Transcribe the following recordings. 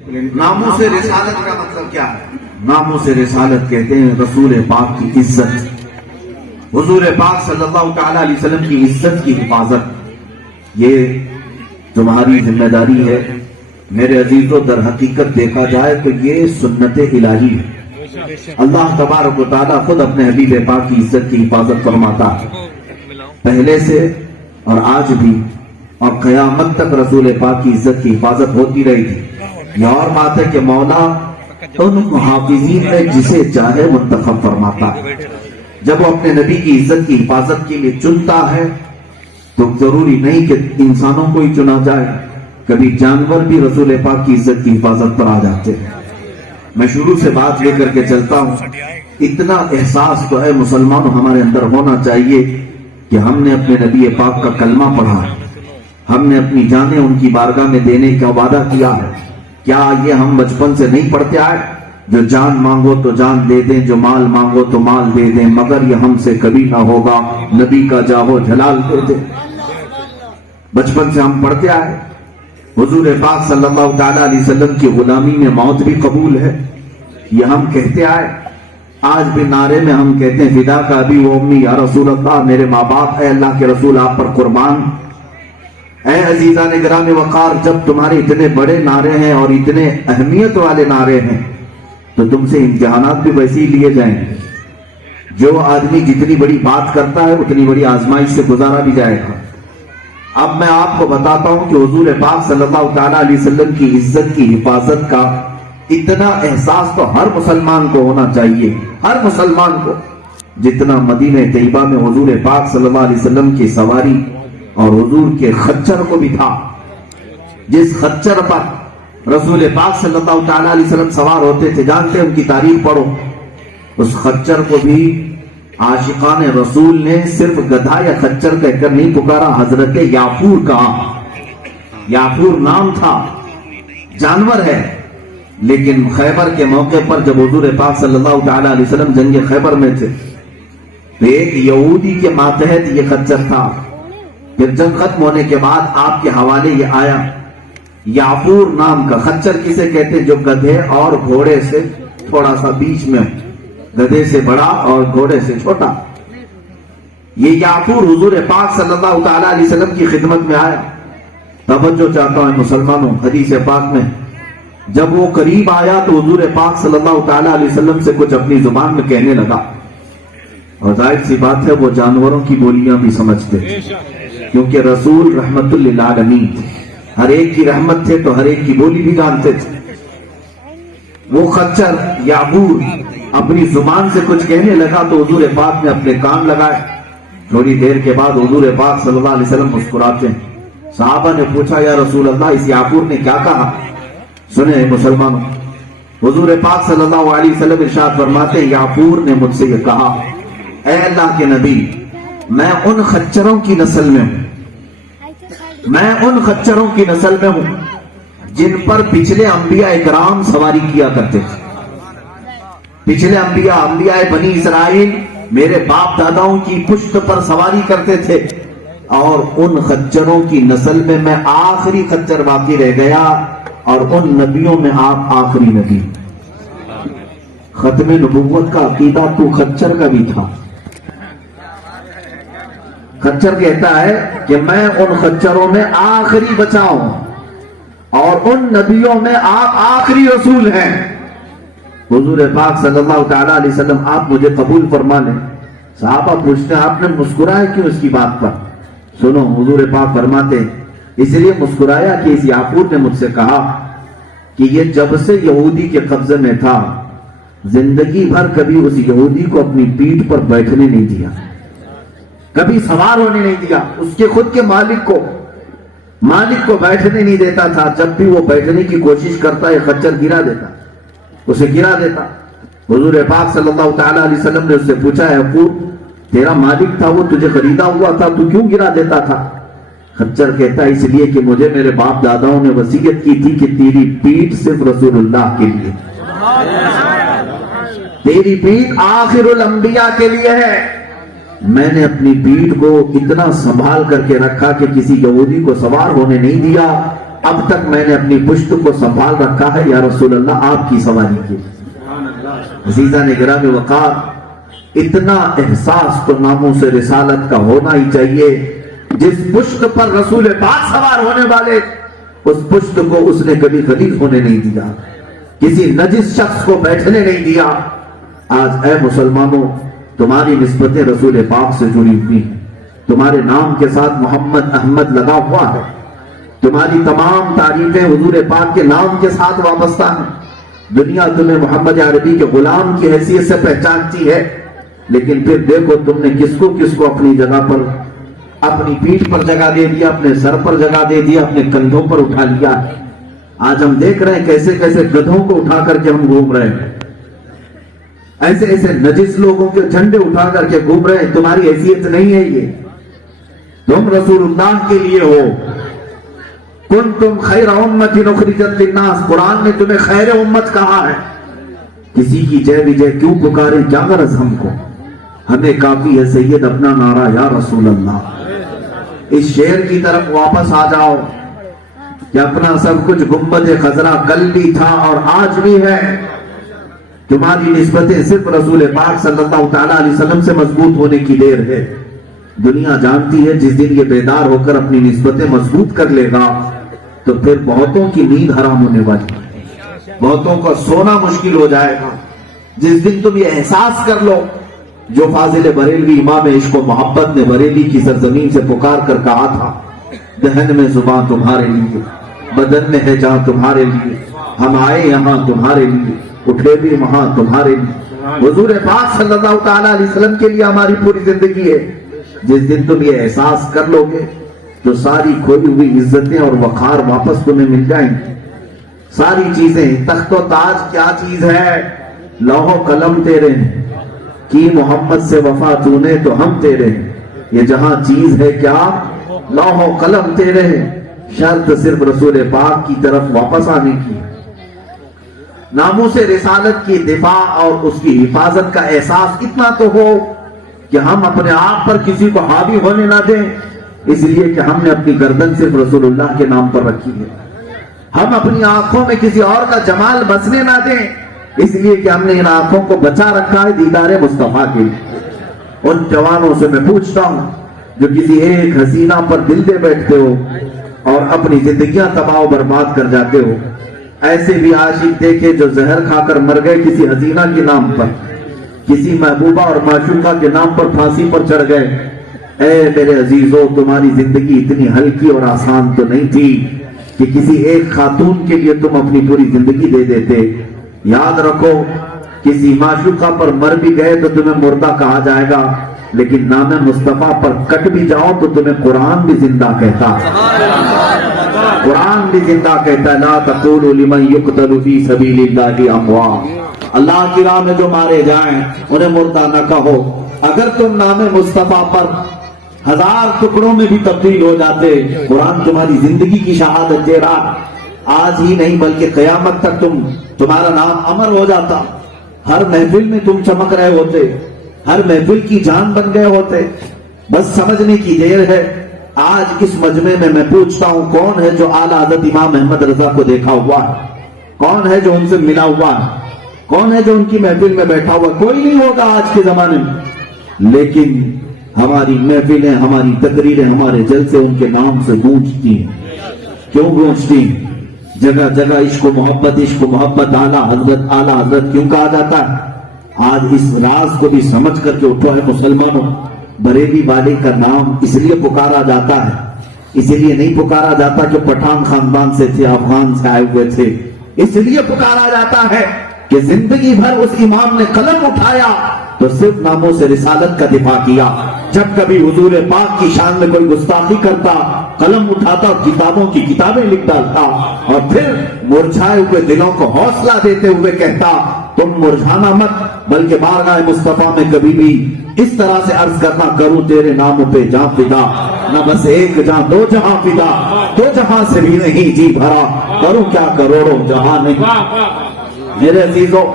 ناموس رسالت کا مطلب کیا ہے؟ ناموس رسالت کہتے ہیں رسول پاک کی عزت، حضور پاک صلی اللہ تعالی علیہ وسلم کی عزت کی حفاظت، یہ تمہاری ذمہ داری ہے میرے عزیزو۔ در حقیقت دیکھا جائے تو یہ سنت الہی ہے، اللہ تبارک و تعالیٰ خود اپنے حبیب پاک کی عزت کی حفاظت فرماتا ہے، پہلے سے اور آج بھی اور قیامت تک رسول پاک کی عزت کی حفاظت ہوتی رہی تھی۔ یہ اور بات ہے کہ مولا ان محافظین میں جسے چاہے منتخب فرماتا ہے۔ جب وہ اپنے نبی کی عزت کی حفاظت کے لیے چنتا ہے تو ضروری نہیں کہ انسانوں کو ہی چنا جائے، کبھی جانور بھی رسول پاک کی عزت کی حفاظت پر آ جاتے ہیں۔ میں شروع سے بات لے کر کے چلتا ہوں، اتنا احساس تو ہے مسلمانوں ہمارے اندر ہونا چاہیے کہ ہم نے اپنے نبی پاک کا کلمہ پڑھا، ہم نے اپنی جانیں ان کی بارگاہ میں دینے کا وعدہ کیا ہے۔ کیا یہ ہم بچپن سے نہیں پڑھتے آئے؟ جو جان مانگو تو جان دے دیں، جو مال مانگو تو مال دے دیں، مگر یہ ہم سے کبھی نہ ہوگا، نبی کا جاہو جلال دے دیں۔ بچپن سے ہم پڑھتے آئے، حضور پاک صلی اللہ تعالی علیہ وسلم کی غلامی میں موت بھی قبول ہے، یہ ہم کہتے آئے۔ آج بھی نعرے میں ہم کہتے ہیں فدا کا ابی و امی یا رسول اللہ، میرے ماں باپ، اے اللہ کے رسول آپ پر قربان۔ اے عزیزان گرامی وقار، جب تمہارے اتنے بڑے نعرے ہیں اور اتنے اہمیت والے نعرے ہیں تو تم سے امتحانات بھی ویسے ہی لیے جائیں۔ جو آدمی جتنی بڑی بات کرتا ہے اتنی بڑی آزمائش سے گزارا بھی جائے گا۔ اب میں آپ کو بتاتا ہوں کہ حضور پاک صلی اللہ تعالیٰ علیہ وسلم کی عزت کی حفاظت کا اتنا احساس تو ہر مسلمان کو ہونا چاہیے، ہر مسلمان کو، جتنا مدینہ طیبہ میں حضور پاک صلی اللہ علیہ وسلم کی سواری اور حضور کے خچر کو بھی تھا۔ جس خچر پر رسول پاک صلی اللہ تعالیٰ علیہ وسلم سوار ہوتے تھے، جانتے ہیں ان کی تاریخ پڑھو، اس خچر کو بھی عاشقان رسول نے صرف گدھا یا خچر کہہ کر نہیں پکارا، حضرت یافور کہا۔ یافور نام تھا، جانور ہے، لیکن خیبر کے موقع پر جب حضور پاک صلی اللہ تعالیٰ علیہ وسلم جنگ خیبر میں تھے تو ایک یہودی کے ماتحت یہ خچر تھا۔ پھر جنگ ختم ہونے کے بعد آپ کے حوالے یہ آیا، یافور نام کا خچر کسے کہتے ہیں؟ جو گدھے اور گھوڑے سے تھوڑا سا بیچ میں، گدھے سے بڑا اور گھوڑے سے چھوٹا۔ یہ یافور حضور پاک صلی اللہ تعالیٰ علیہ وسلم کی خدمت میں آیا۔ توجہ چاہتا ہوں مسلمانوں، حدیث پاک میں جب وہ قریب آیا تو حضور پاک صلی اللہ تعالیٰ علیہ وسلم سے کچھ اپنی زبان میں کہنے لگا، اور ظاہر سی بات ہے وہ جانوروں کی بولیاں بھی سمجھتے تھے، کیونکہ رسول رحمت للعالمین تھے، ہر ایک کی رحمت تھے تو ہر ایک کی بولی بھی جانتے تھے۔ وہ خچر یافور اپنی زبان سے کچھ کہنے لگا تو حضور پاک نے اپنے کان لگائے۔ تھوڑی دیر کے بعد حضور پاک صلی اللہ علیہ وسلم مسکراتے ہیں۔ صحابہ نے پوچھا یا رسول اللہ اس یافور نے کیا کہا؟ سنیں مسلمانوں، حضور پاک صلی اللہ علیہ وسلم ارشاد فرماتے ہیں یافور نے مجھ سے یہ کہا، اے اللہ کے نبی، میں ان خچروں کی نسل میں ہوں، میں ان خچروں کی نسل میں ہوں جن پر پچھلے انبیاء اکرام سواری کیا کرتے تھے۔ پچھلے انبیاء بنی اسرائیل میرے باپ داداؤں کی پشت پر سواری کرتے تھے، اور ان خچروں کی نسل میں میں آخری خچر باقی رہ گیا، اور ان نبیوں میں آپ آخری نبی۔ ختم نبوت کا عقیدہ تو خچر کا بھی تھا۔ خچر کہتا ہے کہ میں ان خچروں میں آخری بچا ہوں، اور ان نبیوں میں آپ آخری رسول ہیں۔ حضور پاک صلی اللہ تعالیٰ علیہ وسلم آپ مجھے قبول فرما لیں۔ صحابہ پوچھتے ہیں آپ نے مسکرایا کیوں اس کی بات پر؟ سنو، حضور پاک فرماتے ہیں اس لیے مسکرایا کہ اس یافور نے مجھ سے کہا کہ یہ جب سے یہودی کے قبضے میں تھا زندگی بھر کبھی اس یہودی کو اپنی پیٹھ پر بیٹھنے نہیں دیا، کبھی سوار ہونے نہیں دیا، اس کے خود کے مالک کو بیٹھنے نہیں دیتا تھا۔ جب بھی وہ بیٹھنے کی کوشش کرتا یہ خچر گرا دیتا، اسے گرا دیتا۔ حضور پاک صلی اللہ تعالیٰ علیہ وسلم نے اس سے پوچھا یافور تیرا مالک تھا، وہ تجھے خریدا ہوا تھا، تو کیوں گرا دیتا تھا؟ خچر کہتا ہے اس لیے کہ مجھے میرے باپ داداؤں نے وصیت کی تھی کہ تیری پیٹھ صرف رسول اللہ کے لیے، تیری پیٹھ آخر الانبیاء کے لیے ہے۔ میں نے اپنی پیٹھ کو اتنا سنبھال کر کے رکھا کہ کسی یہودی کو سوار ہونے نہیں دیا، اب تک میں نے اپنی پشت کو سنبھال رکھا ہے، یا رسول اللہ آپ کی سواری کی۔ عزیزان گرامی وقار، اتنا احساس تو ناموس رسالت کا ہونا ہی چاہیے۔ جس پشت پر رسول پاک سوار ہونے والے، اس پشت کو اس نے کبھی غلیظ ہونے نہیں دیا، کسی نجس شخص کو بیٹھنے نہیں دیا۔ آج اے مسلمانوں، تمہاری نسبتیں رسول پاک سے جڑی ہوئی ہیں، تمہارے نام کے ساتھ محمد احمد لگا ہوا ہے، تمہاری تمام تعریفیں حضور پاک کے نام کے ساتھ وابستہ ہیں۔ دنیا تمہیں محمد عربی کے غلام کی حیثیت سے پہچانتی ہے، لیکن پھر دیکھو تم نے کس کو اپنی جگہ پر، اپنی پیٹھ پر جگہ دے دیا، اپنے سر پر جگہ دے دیا، اپنے کندھوں پر اٹھا لیا۔ آج ہم دیکھ رہے ہیں کیسے کیسے گدھوں کو اٹھا کر کے ہم گھوم رہے ہیں، ایسے ایسے نجس لوگوں کے جھنڈے اٹھا کر کے گھوم رہے ہیں۔ تمہاری حیثیت نہیں ہے یہ، تم رسول اللہ کے لیے ہو۔ کنتم خیر امت اخرجت للناس، قرآن نے تمہیں خیر امت کہا ہے۔ کسی کی جے وجے کیوں پکارے، کیا غرض ہم کو، ہمیں کافی ہے سید اپنا نعرہ یا رسول اللہ۔ اس شعر کی طرف واپس آ جاؤ کہ اپنا سب کچھ گنبد خضرا کل بھی تھا اور آج بھی ہے۔ تمہاری نسبتیں صرف رسول پاک صلی اللہ تعالیٰ علیہ وسلم سے مضبوط ہونے کی دیر ہے۔ دنیا جانتی ہے جس دن یہ بیدار ہو کر اپنی نسبتیں مضبوط کر لے گا تو پھر بہتوں کی نیند حرام ہونے والی، بہتوں کا سونا مشکل ہو جائے گا۔ جس دن تم یہ احساس کر لو جو فاضل بریلوی امام عشق و محبت نے بریلی کی سرزمین سے پکار کر کہا تھا، دہن میں زباں تمہارے لیے، بدن میں ہے جہاں تمہارے لیے، ہم آئے یہاں تمہارے لیے، اٹھے بھی وہاں تمہارے لیے۔ حضور پاک صلی اللہ تعالیٰ علیہ وسلم کے لیے ہماری پوری زندگی ہے۔ جس دن تم یہ احساس کر لو گے تو ساری کھوئی ہوئی عزتیں اور وقار واپس تمہیں مل جائیں گی۔ ساری چیزیں، تخت و تاج کیا چیز ہے، لوح و قلم تیرے ہیں، کی محمد سے وفا تو نے تو ہم تیرے ہیں۔ یہ جہاں چیز ہے کیا، لوح و قلم تیرے ہیں، شرط صرف رسول پاک کی طرف واپس آنے کی۔ ناموس رسالت کی دفاع اور اس کی حفاظت کا احساس اتنا تو ہو کہ ہم اپنے آپ پر کسی کو حاوی ہونے نہ دیں، اس لیے کہ ہم نے اپنی گردن صرف رسول اللہ کے نام پر رکھی ہے۔ ہم اپنی آنکھوں میں کسی اور کا جمال بسنے نہ دیں، اس لیے کہ ہم نے ان آنکھوں کو بچا رکھا ہے دیدار مصطفیٰ کے لیے۔ ان جوانوں سے میں پوچھتا ہوں جو کسی ایک حسینہ پر دل دے بیٹھتے ہو اور اپنی زندگیاں تباہ و برباد کر جاتے ہو، ایسے بھی عاشق دیکھے جو زہر کھا کر مر گئے کسی حسینہ کے نام پر، کسی محبوبہ اور معشوقہ کے نام پر پھانسی پر چڑھ گئے۔ اے میرے عزیزو، تمہاری زندگی اتنی ہلکی اور آسان تو نہیں تھی کہ کسی ایک خاتون کے لیے تم اپنی پوری زندگی دے دیتے۔ یاد رکھو، کسی معشوقہ پر مر بھی گئے تو تمہیں مردہ کہا جائے گا، لیکن نام مصطفیٰ پر کٹ بھی جاؤ تو تمہیں قرآن بھی زندہ کہتا ہے۔ قرآن بھی زندہ کہتا ہے، لا تقولوا لمن يقتل في سبيل الله اموات، اللہ کی راہ میں جو مارے جائیں انہیں مردہ نہ کہو۔ اگر تم نام مصطفیٰ پر 1000 ٹکڑوں میں بھی تبدیل ہو جاتے، قرآن تمہاری زندگی کی شہادت دے رہا، آج ہی نہیں بلکہ قیامت تک تمہارا نام امر ہو جاتا۔ ہر محفل میں تم چمک رہے ہوتے، ہر محفل کی جان بن گئے ہوتے۔ بس سمجھنے کی دیر ہے۔ آج اس مجمع میں میں پوچھتا ہوں، کون ہے جو اعلیٰ حضرت امام احمد رضا کو دیکھا ہوا ہے؟ کون ہے جو ان سے ملا ہوا ہے؟ کون ہے جو ان کی محفل میں بیٹھا ہوا؟ کوئی نہیں ہوگا آج کے زمانے میں، لیکن ہماری محفلیں، ہماری تقریریں، ہمارے جلسے ان کے نام سے گونجتی ہیں۔ کیوں گونجتی ہیں؟ جگہ جگہ عشق و محبت، اعلیٰ حضرت کیوں کہا جاتا ہے؟ آج اس راز کو بھی سمجھ کر کے اٹھو ہے مسلمانوں، بریلی والے کا نام اس لیے پکارا جاتا ہے، اس لیے نہیں پکارا جاتا کہ پٹھان خاندان سے تھے، افغان سے آئے ہوئے تھے، اس لیے پکارا جاتا ہے کہ زندگی بھر اس امام نے قلم اٹھایا تو صرف ناموں سے رسالت کا دفاع کیا۔ جب کبھی حضور پاک کی شان میں کوئی گستاخی کرتا، قلم اٹھاتا، کتابوں کی کتابیں لکھ ڈالتا، اور پھر مرجھائے ہوئے دلوں کو حوصلہ دیتے ہوئے کہتا، تم مرجھانا مت، بلکہ بارگاہ مصطفیٰ میں کبھی بھی اس طرح سے عرض کرنا، کروں تیرے نام پہ جاں فدا، نہ بس ایک جہاں دو جہاں فدا، دو جہاں سے بھی نہیں جی بھرا، کروں کیا کروڑوں جہاں نہیں۔ میرے عزیزوں،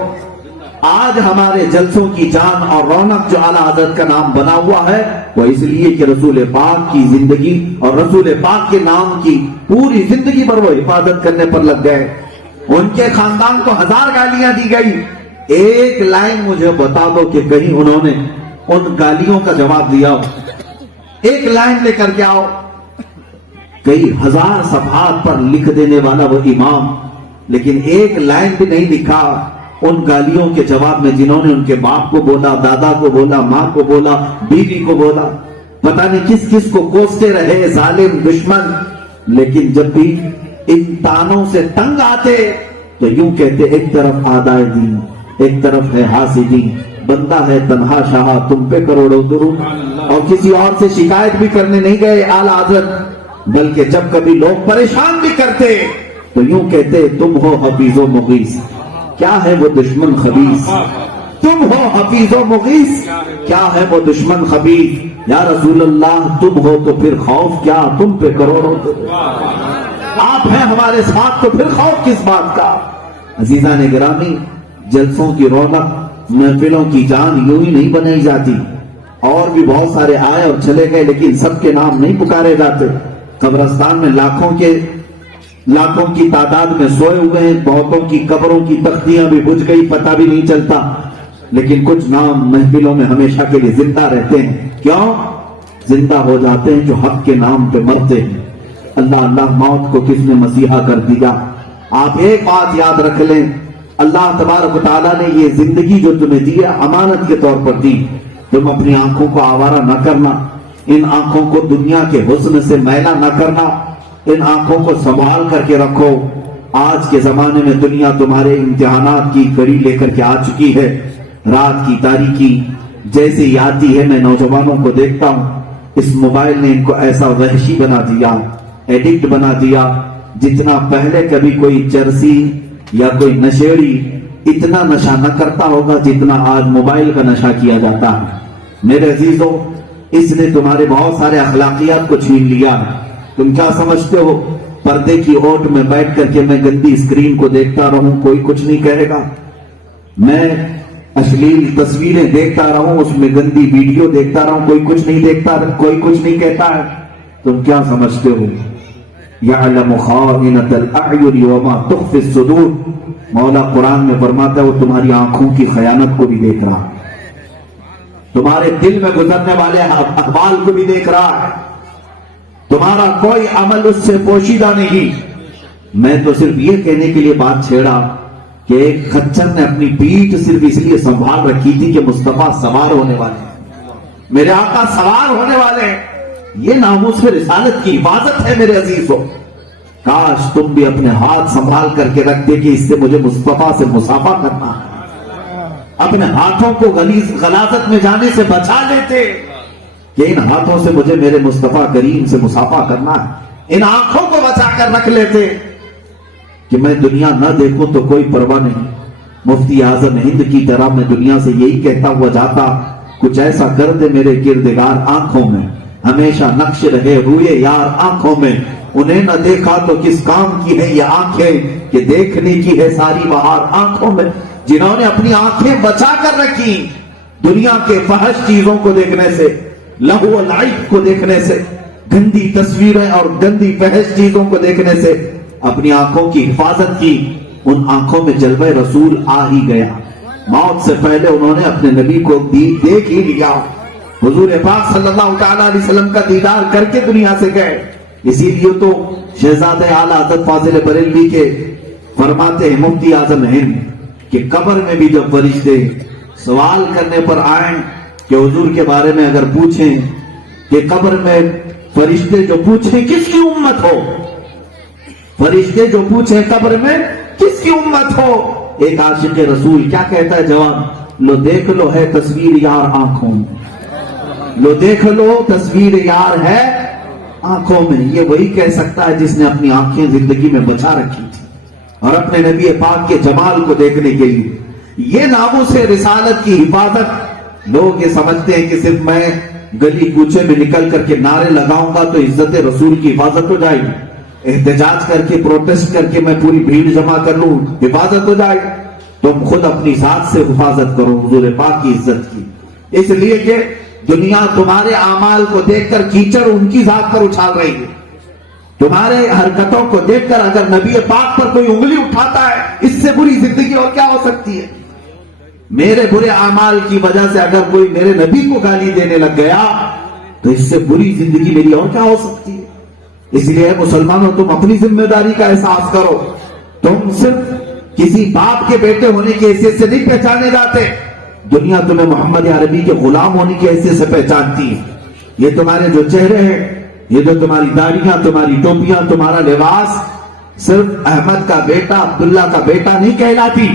آج ہمارے جلسوں کی جان اور رونق جو اعلیٰ حضرت کا نام بنا ہوا ہے وہ اس لیے کہ رسول پاک کی زندگی اور رسول پاک کے نام کی پوری زندگی پر وہ حفاظت کرنے پر لگ گئے. ان کے خاندان کو 1000 گالیاں دی گئی. ایک لائن مجھے بتا دو کہ کہیں انہوں نے ان گالیوں کا جواب دیا ہو. ایک لائن لے کر کے آؤ. کئی 1000 صفحات پر لکھ دینے والا وہ امام، لیکن ایک لائن بھی نہیں لکھا ان گالیوں کے جواب میں جنہوں نے ان کے باپ کو بولا، دادا کو بولا، ماں کو بولا، بیوی کو بولا، پتہ نہیں کس کس کو کوستے رہے ظالم دشمن. لیکن جب بھی ان تانوں سے تنگ آتے تو یوں کہتے ایک طرف آدائے دین، ایک طرف ہے حاسدین، بندہ ہے تنہا شاہ تم پہ کروڑوں درود. اور کسی اور سے شکایت بھی کرنے نہیں گئے اعلیٰ حضرت، بلکہ جب کبھی لوگ پریشان بھی کرتے تو یوں کہتے تم ہو حفیظ و مغیث، کیا ہے وہ دشمن خبیث. تم ہو حفیظ و مغیث، کیا ہے وہ دشمن خبیث. یا رسول اللہ تم ہو تو پھر خوف کیا، تم پہ کروڑوں درود. آپ ہیں ہمارے ساتھ تو پھر خوف کس بات کا. عزیزان گرامی، جلسوں کی رونق، محفلوں کی جان یوں ہی نہیں بنائی جاتی. اور بھی بہت سارے آئے اور چلے گئے لیکن سب کے نام نہیں پکارے جاتے. قبرستان میں لاکھوں کی تعداد میں سوئے ہوئے ہیں، بہتوں کی قبروں کی تختیاں بھی بجھ گئی، پتہ بھی نہیں چلتا. لیکن کچھ نام محفلوں میں ہمیشہ کے لیے زندہ رہتے ہیں. کیوں زندہ ہو جاتے ہیں؟ جو حق کے نام پہ مرتے ہیں. اللہ اللہ موت کو کس نے مسیحا کر دیا. آپ ایک بات یاد رکھ لیں، اللہ تبارک و تعالیٰ نے یہ زندگی جو تمہیں دی ہے امانت کے طور پر دی. تم اپنی آنکھوں کو آوارہ نہ کرنا، ان آنکھوں کو دنیا کے حسن سے میلا نہ کرنا، ان آنکھوں کو سنبھال کر کے رکھو. آج کے زمانے میں دنیا تمہارے امتحانات کی گھڑی لے کر کے آ چکی ہے. رات کی تاریکی جیسے ہی آتی ہے میں نوجوانوں کو دیکھتا ہوں، اس موبائل نے ان کو ایسا وحشی بنا دیا، ایڈکٹ بنا دیا. جتنا پہلے کبھی کوئی چرسی یا کوئی نشیڑی اتنا نشہ نہ کرتا ہوگا جتنا آج موبائل کا نشہ کیا جاتا ہے. میرے عزیزوں، اس نے تمہارے بہت سارے اخلاقیات کو چھین لیا. تم کیا سمجھتے ہو پردے کی اوٹ میں بیٹھ کر کے میں گندی اسکرین کو دیکھتا رہوں کوئی کچھ نہیں کہے گا؟ میں اشلیل تصویریں دیکھتا رہوں، اس میں گندی ویڈیو دیکھتا رہوں، کوئی کچھ نہیں دیکھتا، کوئی کچھ نہیں کہتا ہے؟ تم کیا سمجھتے ہو؟ یعلم خائنۃ الاعین وما تخفی الصدور. مولا قرآن میں فرماتا ہے وہ تمہاری آنکھوں کی خیانت کو بھی دیکھ رہا ہے، تمہارے دل میں گزرنے والے اقوال کو بھی دیکھ رہا ہے. تمہارا کوئی عمل اس سے پوشیدہ نہیں. میں تو صرف یہ کہنے کے لیے بات چھیڑا کہ ایک خچر نے اپنی پیٹھ صرف اس لیے سنبھال رکھی تھی کہ مصطفیٰ سوار ہونے والے ہیں، میرے آقا سوار ہونے والے ہیں. یہ ناموس رسالت کی حفاظت ہے میرے عزیزوں. کاش تم بھی اپنے ہاتھ سنبھال کر کے رکھتے کہ اس سے مجھے مصطفیٰ سے مصافحہ کرنا ہے. اپنے ہاتھوں کو غلاظت میں جانے سے بچا لیتے کہ ان ہاتھوں سے مجھے میرے مصطفیٰ کریم سے مصافحہ کرنا ہے. ان آنکھوں کو بچا کر رکھ لیتے کہ میں دنیا نہ دیکھوں تو کوئی پرواہ نہیں. مفتی اعظم ہند کی طرح میں دنیا سے یہی کہتا ہوا جاتا، کچھ ایسا کر دے میرے کردگار آنکھوں میں، ہمیشہ نقش رہے روئے یار آنکھوں میں. انہیں نہ دیکھا تو کس کام کی ہے یہ آنکھیں کہ دیکھنے کی ہے ساری بہار آنکھوں میں. جنہوں نے اپنی آنکھیں بچا کر رکھی دنیا کے فحش چیزوں کو دیکھنے سے، لہو و لعب کو دیکھنے سے، گندی تصویریں اور گندی فحش چیزوں کو دیکھنے سے اپنی آنکھوں کی حفاظت کی، ان آنکھوں میں جلوہ رسول آ ہی گیا. موت سے پہلے انہوں نے اپنے نبی کو دیکھ ہی لیا. حضور پاک صلی اللہ تعالی علیہ وسلم کا دیدار کر کے دنیا سے گئے. اسی لیے تو شہزادہ اعلیٰ حضرت فاضل بریلوی کے فرماتے ہیں مفتی اعظم ہند کہ قبر میں بھی جب فرشتے سوال کرنے پر آئیں کہ حضور کے بارے میں اگر پوچھیں کہ قبر میں فرشتے جو پوچھیں کس کی امت ہو، فرشتے جو پوچھیں قبر میں کس کی امت ہو، ایک عاشق رسول کیا کہتا ہے جواب؟ لو دیکھ لو ہے تصویر یار آنکھوں میں، لو دیکھ لو تصویر یار ہے آنکھوں میں. یہ وہی کہہ سکتا ہے جس نے اپنی آنکھیں زندگی میں بچا رکھی تھی اور اپنے نبی پاک کے جمال کو دیکھنے کے لیے. یہ ناموس رسالت کی حفاظت. لوگ یہ سمجھتے ہیں کہ صرف میں گلی کوچے میں نکل کر کے نعرے لگاؤں گا تو عزت رسول کی حفاظت ہو جائے گی، احتجاج کر کے پروٹیسٹ کر کے میں پوری بھیڑ جمع کر لوں حفاظت ہو جائے گی. تم خود اپنی ذات سے حفاظت کرو حضور پاک کی عزت کی، اس لیے کہ دنیا تمہارے اعمال کو دیکھ کر کیچڑ ان کی ذات پر اچھال رہی ہے. تمہارے حرکتوں کو دیکھ کر اگر نبی پاک پر کوئی انگلی اٹھاتا ہے، اس سے بری زندگی اور کیا ہو سکتی ہے؟ میرے برے اعمال کی وجہ سے اگر کوئی میرے نبی کو گالی دینے لگ گیا تو اس سے بری زندگی میری اور کیا ہو سکتی ہے؟ اس لیے مسلمانوں تم اپنی ذمہ داری کا احساس کرو. تم صرف کسی باپ کے بیٹے ہونے کی حیثیت سے نہیں پہچانے جاتے، دنیا تمہیں محمد عربی کے غلام ہونے کی حیثیت سے پہچانتی ہے. یہ تمہارے جو چہرے ہیں، یہ جو تمہاری داڑیاں، تمہاری ٹوپیاں، تمہارا لباس صرف احمد کا بیٹا، عبداللہ کا بیٹا نہیں کہلاتی،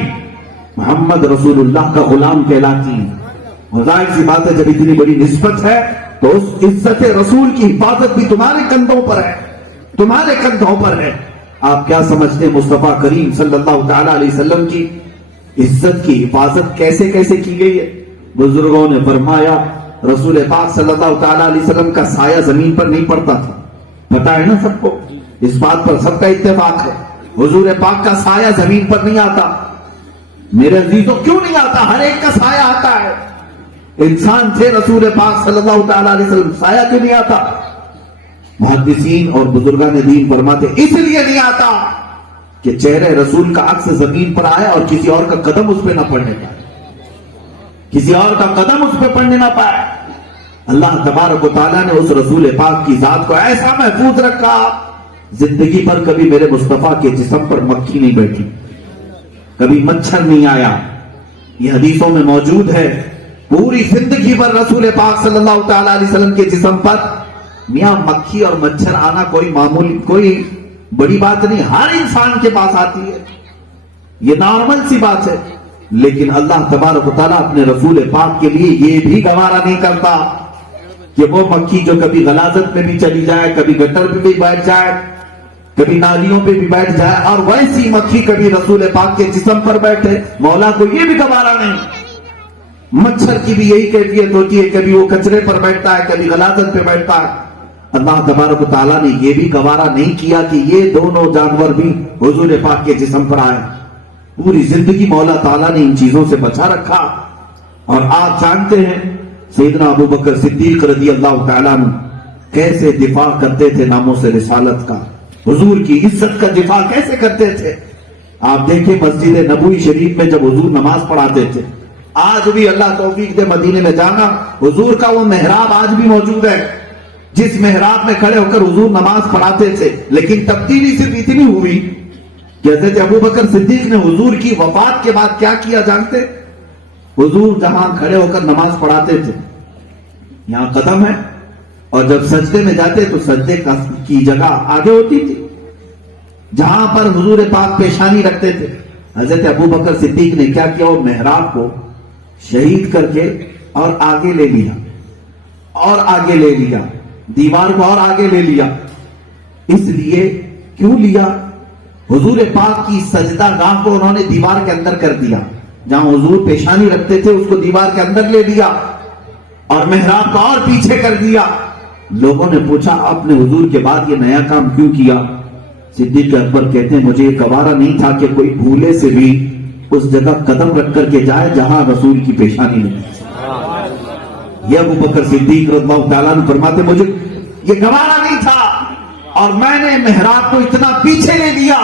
محمد رسول اللہ کا غلام کہلاتی ہے. ظاہر سی بات ہے جب اتنی بڑی نسبت ہے تو اس عزت رسول کی حفاظت بھی تمہارے کندھوں پر ہے، تمہارے کندھوں پر ہے. آپ کیا سمجھتے ہیں مصطفیٰ کریم صلی اللہ تعالی علیہ وسلم کی عزت کی حفاظت کیسے کیسے کی گئی ہے؟ بزرگوں نے فرمایا رسول پاک صلی اللہ تعالی علیہ وسلم کا سایہ زمین پر نہیں پڑتا تھا. پتا ہے نا سب کو، اس بات پر سب کا اتفاق ہے، حضور پاک کا سایہ زمین پر نہیں آتا. میرے عزیزوں کیوں نہیں آتا؟ ہر ایک کا سایہ آتا ہے. انسان تھے رسول پاک صلی اللہ تعالی علیہ وسلم، سایہ کیوں نہیں آتا؟ محدثین اور بزرگان دین فرماتے اس لیے نہیں آتا کہ چہرے رسول کا عکس زمین پر آئے اور کسی اور کا قدم اس پہ نہ پڑنے پائے، کسی اور کا قدم اس پہ پڑنے نہ پائے. اللہ تبارک و تعالیٰ نے اس رسول پاک کی ذات کو ایسا محفوظ رکھا، زندگی پر کبھی میرے مصطفیٰ کے جسم پر مکھی نہیں بیٹھی، کبھی مچھر نہیں آیا. یہ حدیثوں میں موجود ہے. پوری زندگی پر رسول پاک صلی اللہ تعالی علیہ وسلم کے جسم پر میاں مکھی اور مچھر آنا کوئی معمولی، کوئی بڑی بات نہیں، ہر انسان کے پاس آتی ہے، یہ نارمل سی بات ہے. لیکن اللہ تبارک و تعالیٰ اپنے رسول پاک کے لیے یہ بھی گوارا نہیں کرتا کہ وہ مکھی جو کبھی غلاظت میں بھی چلی جائے، کبھی گٹر پہ بھی بیٹھ جائے، کبھی نالیوں پہ بھی بیٹھ جائے، اور ویسی مکھی کبھی رسول پاک کے جسم پر بیٹھے، مولا کو یہ بھی گوارا نہیں. مچھر کی بھی یہی کیفیت ہوتی ہے، کبھی وہ کچرے پر بیٹھتا ہے، کبھی غلاظت پہ بیٹھتا ہے. اللہ تبارک و تعالیٰ نے یہ بھی گوارا نہیں کیا کہ یہ دونوں جانور بھی حضور پاک کے جسم پر آئے. پوری زندگی مولا تعالیٰ نے ان چیزوں سے بچا رکھا. اور آپ جانتے ہیں سیدنا ابو بکر صدیق رضی اللہ تعالیٰ عنہ کیسے دفاع کرتے تھے ناموس رسالت کا، حضور کی عزت کا دفاع کیسے کرتے تھے. آپ دیکھیں مسجد نبوی شریف میں جب حضور نماز پڑھاتے تھے، آج بھی اللہ توفیق دے مدینے میں جانا، حضور کا وہ محراب آج بھی موجود ہے جس محراب میں کھڑے ہو کر حضور نماز پڑھاتے تھے. لیکن تبدیلی صرف اتنی ہوئی کہ حضرت ابو بکر صدیق نے حضور کی وفات کے بعد کیا کیا جانتے؟ حضور جہاں کھڑے ہو کر نماز پڑھاتے تھے یہاں قدم ہے، اور جب سجدے میں جاتے تو سجدے کی جگہ آگے ہوتی تھی. جہاں پر حضور پاک پیشانی رکھتے تھے، حضرت ابو بکر صدیق نے کیا کیا؟ وہ محراب کو شہید کر کے اور آگے لے لیا، اور آگے لے لیا، دیوار کو اور آگے لے لیا. اس لیے کیوں لیا؟ حضور پاک کی سجدہ گاہ کو انہوں نے دیوار کے اندر کر دیا، جہاں حضور پیشانی رکھتے تھے اس کو دیوار کے اندر لے لیا اور محراب کو اور پیچھے کر دیا. لوگوں نے پوچھا آپ نے حضور کے بعد یہ نیا کام کیوں کیا؟ صدیق اکبر کہتے ہیں مجھے یہ گوارا نہیں تھا کہ کوئی بھولے سے بھی اس جگہ قدم رکھ کر کے جائے جہاں رسول کی پیشانی نہیں. یہ ابو بکر صدیق رضی اللہ تعالیٰ عنہ فرماتے مجھے یہ گوارا نہیں تھا، اور میں نے محراب کو اتنا پیچھے لے لیا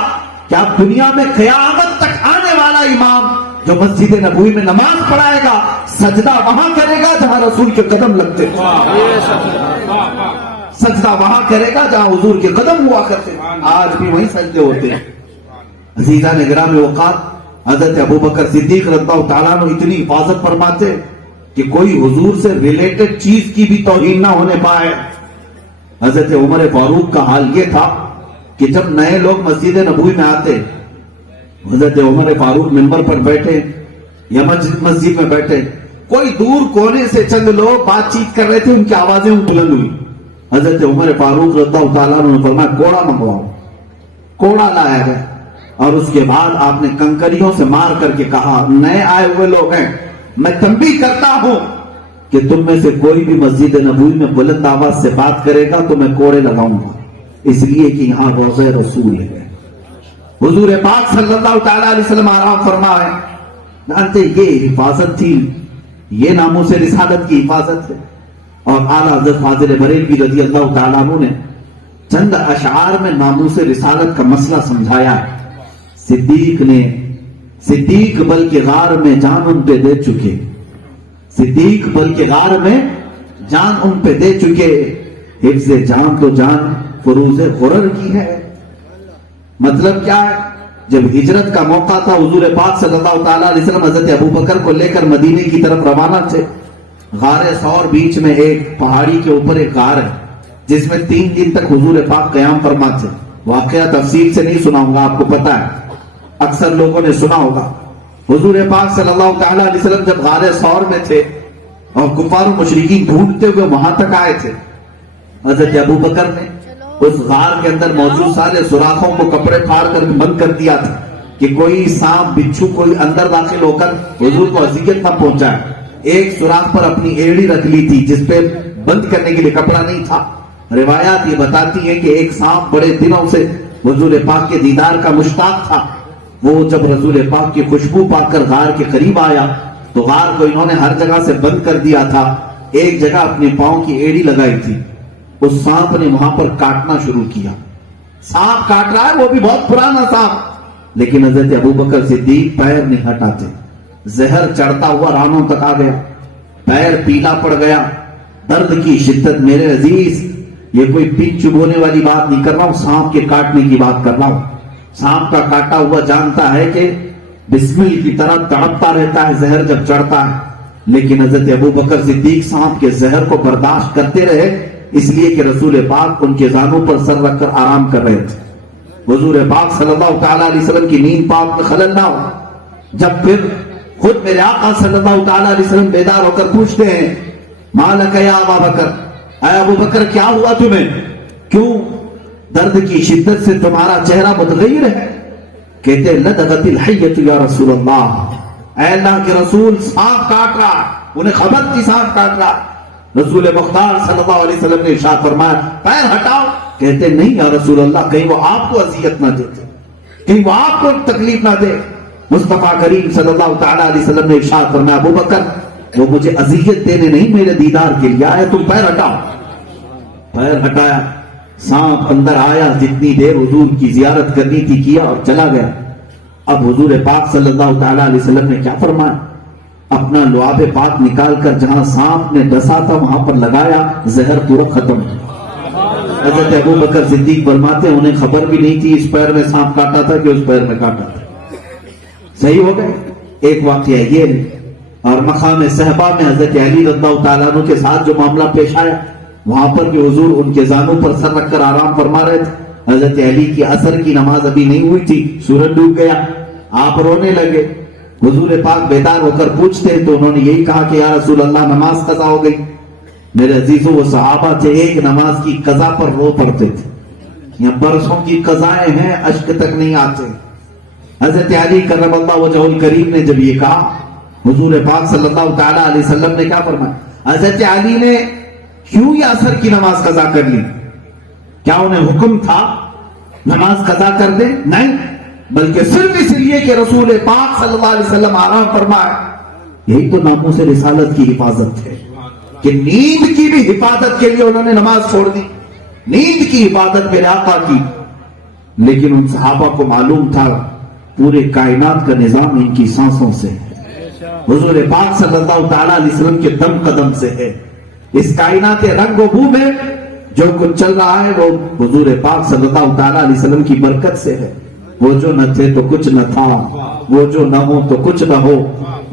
کہ اب دنیا میں قیامت تک آنے والا امام جو مسجد نبوی میں نماز پڑھائے گا سجدہ وہاں کرے گا جہاں رسول کے قدم لگتے تھے، سجدہ وہاں کرے گا جہاں حضور کے قدم ہوا کرتے. آج بھی وہیں سجدے ہوتے ہیں. عزیزان گرامی اوقات، حضرت ابو بکر صدیق رضی اللہ تعالیٰ عنہ اتنی حفاظت فرماتے کہ کوئی حضور سے ریلیٹڈ چیز کی بھی توہین نہ ہونے پائے. حضرت عمر فاروق کا حال یہ تھا کہ جب نئے لوگ مسجد نبوی میں آتے، حضرت عمر فاروق منبر پر بیٹھے یا مسجد میں بیٹھے، کوئی دور کونے سے چند لوگ بات چیت کر رہے تھے، ان کی آوازیں بلند ہوئی. حضرت عمر فاروق رضی اللہ تعالیٰ عنہ نے فرمایا کوڑا منگواؤ. کوڑا لایا گیا، اور اس کے بعد آپ نے کنکریوں سے مار کر کے کہا نئے آئے ہوئے لوگ ہیں، میں تنبیہ کرتا ہوں کہ تم میں سے کوئی بھی مسجد نبوی میں بلند آواز سے بات کرے گا تو میں کوڑے لگاؤں گا، اس لیے کہ یہاں روضہ رسول ہے. حضور پاک صلی اللہ تعالی علیہ وسلم آرام فرمائے جانتے یہ حفاظت تھی، یہ ناموس رسالت کی حفاظت ہے۔ اور اعلیٰ حضرت فاضل بریلوی رضی اللہ تعالیٰ عنہ نے چند اشعار میں ناموس رسالت کا مسئلہ سمجھایا ہے۔ صدیق بلکہ غار میں جان ان پہ دے چکے، صدیق بلکہ غار میں جان ان پہ دے چکے، حفظ جان تو جان فروز غرر کی ہے۔ مطلب کیا ہے؟ جب ہجرت کا موقع تھا، حضور پاک صلی اللہ تعالیٰ علیہ وسلم حضرت ابوبکر کو لے کر مدینے کی طرف روانہ تھے۔ غار ثور بیچ میں ایک پہاڑی کے اوپر ایک غار ہے جس میں 3 دن تک حضور پاک قیام فرماتے۔ واقعہ تفصیل سے نہیں سناؤں گا، آپ کو پتا ہے، اکثر لوگوں نے سنا ہوگا۔ حضور پاک صلی اللہ تعالیٰ علیہ وسلم جب غار ثور میں تھے اور کفار و مشرکین ڈھونڈتے ہوئے وہاں تک آئے تھے، حضرت ابوبکر نے اس غار کے اندر موجود سارے سوراخوں کو کپڑے پھاڑ کر بند کر دیا تھا کہ کوئی سانپ بچھو کوئی اندر داخل ہو کر حضور کو اذیت نہ پہنچائے۔ ایک سوراخ پر اپنی ایڑی رکھ لی تھی جس پہ بند کرنے کے لیے کپڑا نہیں تھا۔ روایات یہ بتاتی ہیں کہ ایک سانپ بڑے دنوں سے حضور پاک کے دیدار کا مشتاق تھا۔ وہ جب رسول پاک کی خوشبو پا کر غار کے قریب آیا تو غار کو انہوں نے ہر جگہ سے بند کر دیا تھا، ایک جگہ اپنے پاؤں کی ایڑی لگائی تھی۔ اس سانپ نے وہاں پر کاٹنا شروع کیا، سانپ کاٹ رہا ہے، وہ بھی بہت پرانا سانپ، لیکن حضرت ابوبکر صدیق پیر نہیں ہٹاتے۔ زہر چڑھتا ہوا رانوں تک آ گیا، پیر پیلا پڑ گیا، درد کی شدت۔ میرے عزیز، یہ کوئی پن چبونے والی بات نہیں کر رہا ہوں، سانپ کے کاٹنے کی بات کر رہا ہوں۔ سانپ کا کاٹا ہوا جانتا ہے کہ بسمل کی طرح تڑپتا رہتا ہے زہر جب چڑھتا ہے، لیکن حضرت ابوبکر صدیق سانپ کے زہر کو برداشت کرتے رہے، اس لیے کہ رسول پاک ان کے زانوں پر سر رکھ کر آرام کر رہے تھے۔ حضور پاک صلی اللہ تعالیٰ علیہ وسلم کی نیند پاک میں خلل نہ ہو۔ جب پھر خود میرے آقا صلی اللہ تعالیٰ علیہ وسلم بیدار ہو کر پوچھتے ہیں، مالک یا ابا بکر، اے ابو بکر کیا ہوا تمہیں؟ کیوں درد کی شدت سے تمہارا چہرہ متغیر ہے؟ کہتے لدغت الحیۃ یا رسول اللہ، اے اللہ کے رسول، سانپ کاٹ رہا، انہیں خبر تھی سانپ کاٹ رہا۔ رسول مختار صلی اللہ علیہ وسلم نے ارشاد فرمایا پیر ہٹاؤ۔ کہتے نہیں یا رسول اللہ، کہیں وہ آپ کو اذیت نہ دے، کہیں وہ آپ کو تکلیف نہ دے۔ مصطفیٰ کریم صلی اللہ تعالیٰ علیہ وسلم نے ارشاد فرمایا ابو بکر، وہ مجھے اذیت دینے نہیں میرے دیدار کے لیے آئے، تم پیر ہٹاؤ۔ پیر ہٹایا، سانپ اندر آیا، جتنی دیر حضور کی زیارت کرنی تھی کیا اور چلا گیا۔ اب حضور پاک صلی اللہ تعالیٰ علیہ وسلم نے کیا فرمایا؟ اپنا لعاب پاک نکال کر جہاں سانپ نے ڈسا تھا وہاں پر لگایا، زہر پورا ختم۔ حضرت ابو بکر صدیق فرماتے ہیں انہیں خبر بھی نہیں تھی اس پیر میں سانپ کاٹا تھا کہ اس پیر میں کاٹا تھا۔ صحیح ہو گئے۔ ایک واقعہ یہ ہے، اور مقام صحبہ میں حضرت علی رضی اللہ تعالیٰ عنہ کے ساتھ جو معاملہ پیش آیا، وہاں پر بھی حضور ان کے زانوں پر سر رکھ کر آرام فرما رہے تھے۔ حضرت علی کی عصر کی نماز ابھی نہیں ہوئی تھی، سورج ڈوب گیا، آپ رونے لگے۔ حضور پاک بیدار ہو کر پوچھتے تو انہوں نے یہی کہا کہ یا رسول اللہ نماز قضا ہو گئی۔ میرے عزیزوں، وہ صحابہ تھے ایک نماز کی قضا پر رو پڑتے تھے، یا برسوں کی قضائیں ہیں اشک تک نہیں آتے۔ حضرت علی کرم اللہ وجہہ الکریم نے جب یہ کہا، حضور پاک صلی اللہ تعالیٰ علیہ وسلم نے کیا فرمایا؟ حضرت علی نے کیوں یہ عصر کی نماز قضا کر لی؟ کیا انہیں حکم تھا نماز قضا کر دیں؟ نہیں، بلکہ صرف اس لیے کہ رسول پاک صلی اللہ علیہ وسلم آرام فرمائے۔ یہی تو ناموس رسالت کی حفاظت ہے کہ نیند کی بھی حفاظت کے لیے انہوں نے نماز چھوڑ دی، نیند کی حفاظت میرے آقا کی۔ لیکن ان صحابہ کو معلوم تھا پورے کائنات کا نظام ان کی سانسوں سے ہے، حضور پاک صلی اللہ تعالیٰ علیہ وسلم کے دم قدم سے ہے۔ اس کائنات رنگ و بو میں جو کچھ چل رہا ہے وہ حضور پاک صلی اللہ تعالیٰ علیہ وسلم کی برکت سے ہے۔ وہ جو نہ تھے تو کچھ نہ تھا، وہ جو نہ ہو تو کچھ نہ ہو،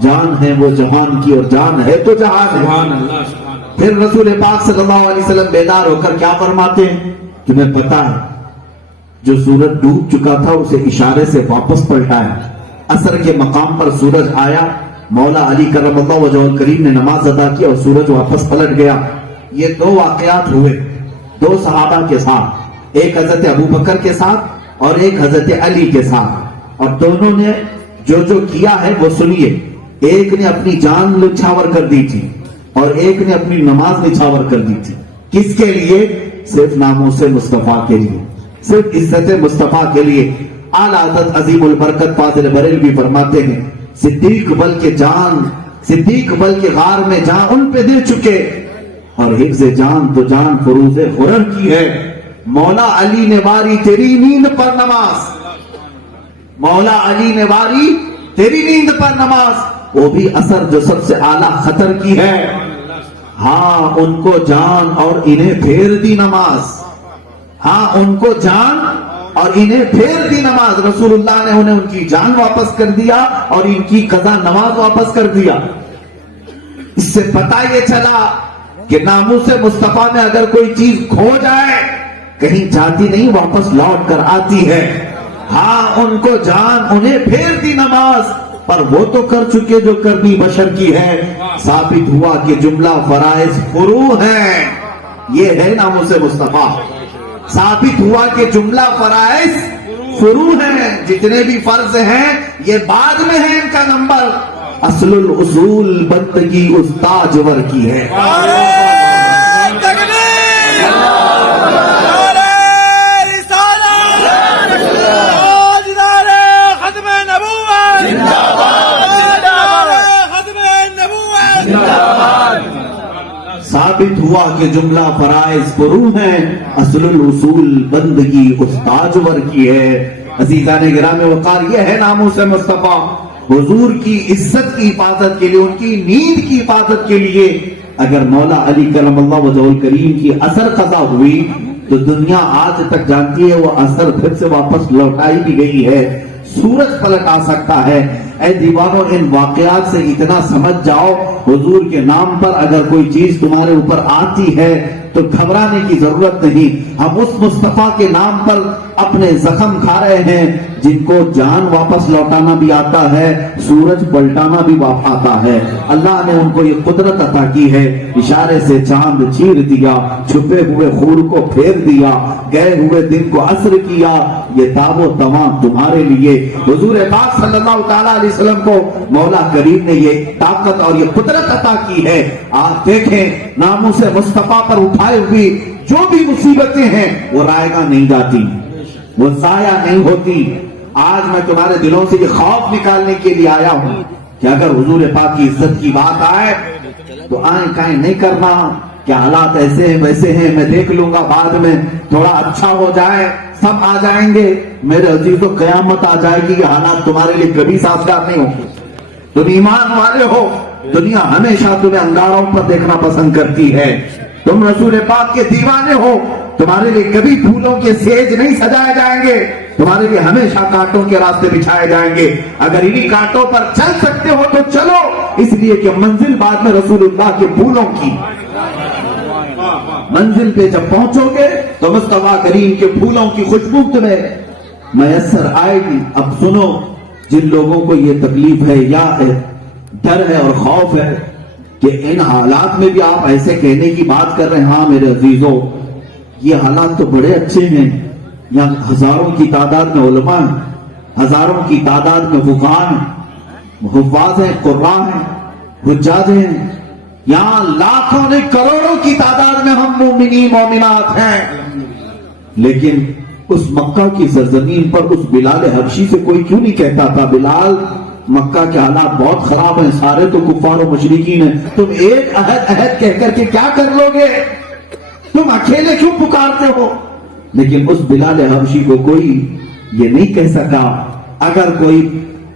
جان ہے وہ جہان کی اور جان ہے تو جہان ہے۔ پھر رسول پاک صلی اللہ علیہ وسلم بیدار ہو کر کیا فرماتے ہیں؟ تمہیں پتا ہے جو سورج ڈوب چکا تھا اسے اشارے سے واپس پلٹایا، عصر کے مقام پر سورج آیا، مولا علی کرم اللہ وجہہ الکریم نے نماز ادا کی اور سورج واپس پلٹ گیا۔ یہ دو واقعات ہوئے دو صحابہ کے ساتھ، ایک حضرت ابو بکر کے ساتھ اور ایک حضرت علی کے ساتھ، اور دونوں نے جو جو کیا ہے وہ سنیے۔ ایک نے اپنی جان نچھاور کر دی تھی اور ایک نے اپنی نماز نچھاور کر دی تھی۔ کس کے لیے؟ صرف ناموس مصطفیٰ کے لیے، صرف عزت مصطفیٰ کے لیے۔ اعلیٰ حضرت عظیم البرکت فاضل بریلوی فرماتے ہیں صدیق بلکہ غار میں جان ان پہ دے چکے، اور حفظ جان تو جان فروز خرر کی ہے۔ مولا علی نے واری تیری نیند پر نماز، مولا علی نے واری تیری نیند پر نماز، وہ بھی اثر جو سب سے اعلیٰ خطر کی ہے۔ ہاں ان کو جان اور انہیں پھیر دی نماز، ہاں ان کو جان اور انہیں پھیر دی نماز۔ رسول اللہ نے انہیں ان کی جان واپس کر دیا اور ان کی قضا نماز واپس کر دیا۔ اس سے پتہ یہ چلا کہ ناموس مصطفیٰ میں اگر کوئی چیز کھو جائے کہیں جاتی نہیں، واپس لوٹ کر آتی ہے۔ ہاں ان کو جان، انہیں پھیر دی نماز، پر وہ تو کر چکے جو کرنی بشر کی ہے۔ ثابت ہوا کہ جملہ فرائض فروع ہیں، یہ ہے ناموس مصطفیٰ۔ ثابت ہوا کہ جملہ فرائض فروع ہیں، جتنے بھی فرض ہیں یہ بعد میں ہے ان کا نمبر، اصل الاصول بندگی اس تاجور کی ہے۔ ثابت ہوا کہ جملہ فرائض فروع ہیں، اصل الاصول بندگی اس تاجور کی ہے۔ عزیزان گرامی وقار، یہ ہے ناموس مصطفیٰ۔ حضور کی عزت کی حفاظت کے لیے، ان کی نیند کی حفاظت کے لیے اگر مولا علی کرم اللہ وجہہ الکریم کی اثر قضا ہوئی تو دنیا آج تک جانتی ہے وہ اثر پھر سے واپس لوٹائی بھی گئی ہے۔ سورج پلٹ آ سکتا ہے۔ اے دیوانوں، ان واقعات سے اتنا سمجھ جاؤ، حضور کے نام پر اگر کوئی چیز تمہارے اوپر آتی ہے تو گھبرانے کی ضرورت نہیں۔ ہم اس مصطفیٰ کے نام پر اپنے زخم کھا رہے ہیں جن کو جان واپس لوٹانا بھی آتا ہے، سورج پلٹانا بھی آتا ہے۔ اللہ نے ان کو یہ قدرت عطا کی ہے، اشارے سے چاند چیر دیا، چھپے ہوئے خور کو پھیر دیا، گئے ہوئے دن کو عصر کیا، یہ تاب و تمام تمہارے لیے۔ حضور پاک صلی اللہ تعالیٰ علیہ وسلم کو مولا کریم نے یہ طاقت اور یہ قدرت عطا کی ہے۔ آپ دیکھیں ناموس مصطفیٰ پر اٹھائے ہوئی جو بھی مصیبتیں ہیں وہ رائے گاہ نہیں جاتی، وہ ضائع نہیں ہوتی۔ آج میں تمہارے دلوں سے یہ خوف نکالنے کے لیے آیا ہوں کہ اگر حضور پاک کی عزت کی بات آئے تو آئیں کائیں نہیں کرنا کہ حالات ایسے ہیں ویسے ہیں، میں دیکھ لوں گا، بعد میں تھوڑا اچھا ہو جائے سب آ جائیں گے۔ میرے عزیزوں، قیامت آ جائے گی، یہ حالات تمہارے لیے کبھی سازگار نہیں ہوں گے۔ تم ایمان والے ہو، دنیا ہمیشہ تمہیں انگاروں پر دیکھنا پسند کرتی ہے۔ تم رسول پاک کے دیوانے ہو، تمہارے لیے کبھی پھولوں کے سیج نہیں سجائے جائیں گے، تمہارے لیے ہمیشہ کانٹوں کے راستے بچھائے جائیں گے۔ اگر انہی کانٹوں پر چل سکتے ہو تو چلو، اس لیے کہ منزل بعد میں رسول اللہ کے پھولوں کی۔ منزل پہ جب پہنچو گے تو مصطفیٰ کریم کے پھولوں کی خوشبو تمہیں میسر آئے گی۔ اب سنو، جن لوگوں کو یہ تکلیف ہے یا ڈر ہے اور خوف ہے کہ ان حالات میں بھی آپ ایسے کہنے کی بات کر رہے ہیں، ہاں میرے عزیزوں، یہ حالات تو بڑے اچھے ہیں، یہاں ہزاروں کی تعداد میں علماء ہیں، ہزاروں کی تعداد میں فقہاء ہیں، حفاظ ہیں، قراء ہیں، حجاج ہیں، یہاں لاکھوں نے کروڑوں کی تعداد میں ہم مومنین مومنات ہیں، لیکن اس مکہ کی سرزمین پر اس بلال حبشی سے کوئی کیوں نہیں کہتا تھا بلال مکہ کے حالات بہت خراب ہیں، سارے تو کفار و مشرکین ہیں، تم ایک عہد کہہ کر کے کیا کر لو گے، تم اکیلے کیوں پکارتے ہو؟ لیکن اس بلال حبشی کو کوئی یہ نہیں کہہ سکا۔ اگر کوئی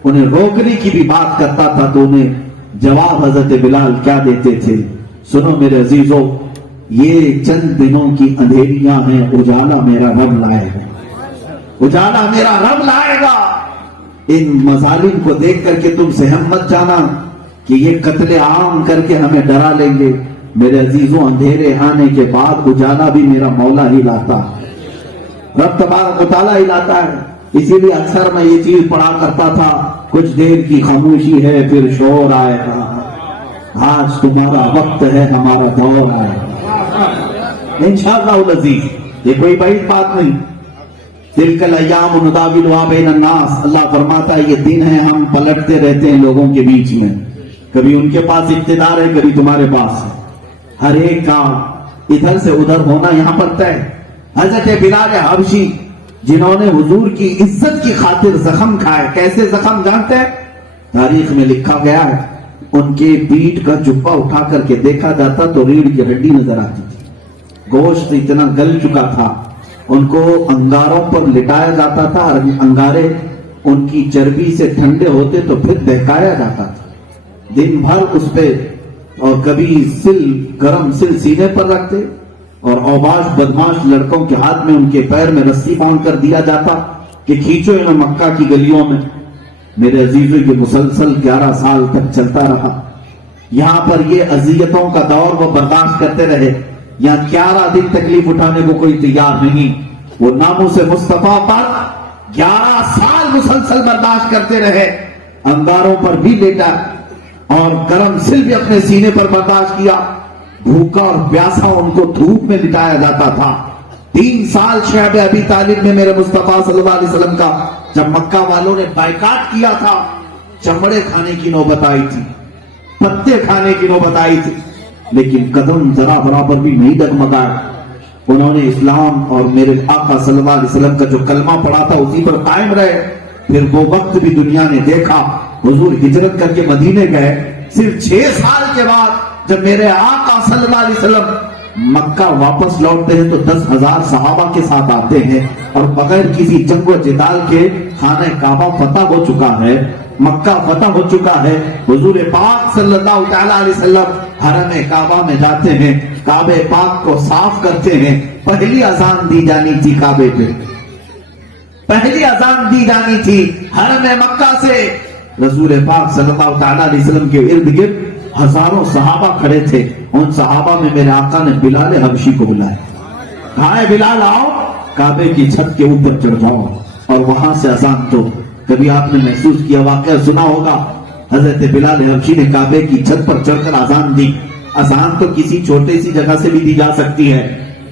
انہیں روکنے کی بھی بات کرتا تھا تو انہیں جواب حضرت بلال کیا دیتے تھے؟ سنو میرے عزیزوں، یہ چند دنوں کی اندھیریاں ہیں، اجالا میرا رب لائے گا، اجالا میرا رب لائے گا۔ ان مظالم کو دیکھ کر کے تم سہم مت جانا کہ یہ قتل عام کر کے ہمیں ڈرا لیں گے۔ میرے عزیزوں، اندھیرے آنے کے بعد اجالا بھی میرا مولا ہی لاتا ہے، رب تبارک و تعالیٰ ہی لاتا ہے۔ اسی لیے اکثر میں یہ چیز پڑھا کرتا تھا، کچھ دیر کی خاموشی ہے پھر شور آئے گا، آج تمہارا وقت ہے ہمارا دور آئے گا انشاءاللہ العزیز۔ یہ کوئی بعید بات نہیں۔ تلک الایام نداولها بین الناس، اللہ فرماتا ہے یہ دن ہے ہم پلٹتے رہتے ہیں لوگوں کے بیچ میں، کبھی ان کے پاس اقتدار ہے کبھی تمہارے پاس ہے، ہر ایک کا ادھر سے ادھر ہونا یہاں پر طے۔ حضرت بلال حبشی جنہوں نے حضور کی عزت کی خاطر زخم کھائے، کیسے زخم جانتے ہیں؟ تاریخ میں لکھا گیا ہے ان کے پیٹ کا جبہ اٹھا کر کے دیکھا جاتا تو ریڑھ کی ہڈی نظر آتی تھی، گوشت اتنا گل چکا تھا، ان کو انگاروں پر لٹایا جاتا تھا اور انگارے ان کی چربی سے ٹھنڈے ہوتے تو پھر دہکایا جاتا تھا، دن بھر اس پہ، اور کبھی گرم سل سینے پر رکھتے اور اوباش بدماش لڑکوں کے ہاتھ میں ان کے پیر میں رسی باندھ کر دیا جاتا کہ کھینچو انہیں مکہ کی گلیوں میں۔ میرے عزیزوں یہ مسلسل 11 سال تک چلتا رہا۔ یہاں پر یہ اذیتوں کا دور وہ برداشت کرتے رہے، یہاں 11 دن تکلیف اٹھانے کو کوئی تیار نہیں، وہ ناموس مصطفیٰ پر 11 سال مسلسل برداشت کرتے رہے، انگاروں پر بھی لیٹا اور گرم سل بھی اپنے سینے پر برداشت کیا، بھوکا اور پیاسا ان کو دھوپ میں لٹایا جاتا تھا۔ 3 سال شعب ابی طالب میں میرے مصطفیٰ صلی اللہ علیہ وسلم کا جب مکہ والوں نے بائیکاٹ کیا تھا، چمڑے کھانے کی نوبت آئی تھی، پتے کھانے کی نوبت آئی تھی، لیکن قدم ذرا برابر بھی نہیں ڈگمگایا، انہوں نے اسلام اور میرے آقا صلی اللہ علیہ وسلم کا جو کلمہ پڑھا تھا اسی پر قائم رہے۔ پھر وہ وقت بھی دنیا نے دیکھا، حضور ہجرت کر کے مدینے گئے، صرف 6 سال کے بعد جب میرے آقا صلی اللہ علیہ وسلم مکہ واپس لوٹتے ہیں تو 10,000 صحابہ کے ساتھ آتے ہیں اور بغیر کسی جنگ و جدال کے خانہ کعبہ فتح ہو چکا ہے، مکہ فتح ہو چکا ہے۔ حضور پاک صلی اللہ تعالیٰ علیہ وسلم حرم کعبہ میں جاتے ہیں، کعبے پاک کو صاف کرتے ہیں، پہلی اذان دی جانی تھی کعبے پہ، پہلی اذان دی جانی تھی حرم مکہ سے۔ رسول پاک صلی اللہ تعالیٰ علیہ وسلم کے ارد گرد ہزاروں صحابہ کھڑے تھے، ان صحابہ میں میرے آقا نے بلال حبشی کو بلایا، کہا ہے بلال آؤ کعبے کی چھت کے اوپر چڑھ جاؤ اور وہاں سے اذان دو۔ کبھی آپ نے محسوس کیا، واقعہ سنا ہوگا، حضرت بلال حبشی نے کعبے کی چھت پر چڑھ کر اذان دی۔ اذان تو کسی چھوٹے سی جگہ سے بھی دی جا سکتی ہے،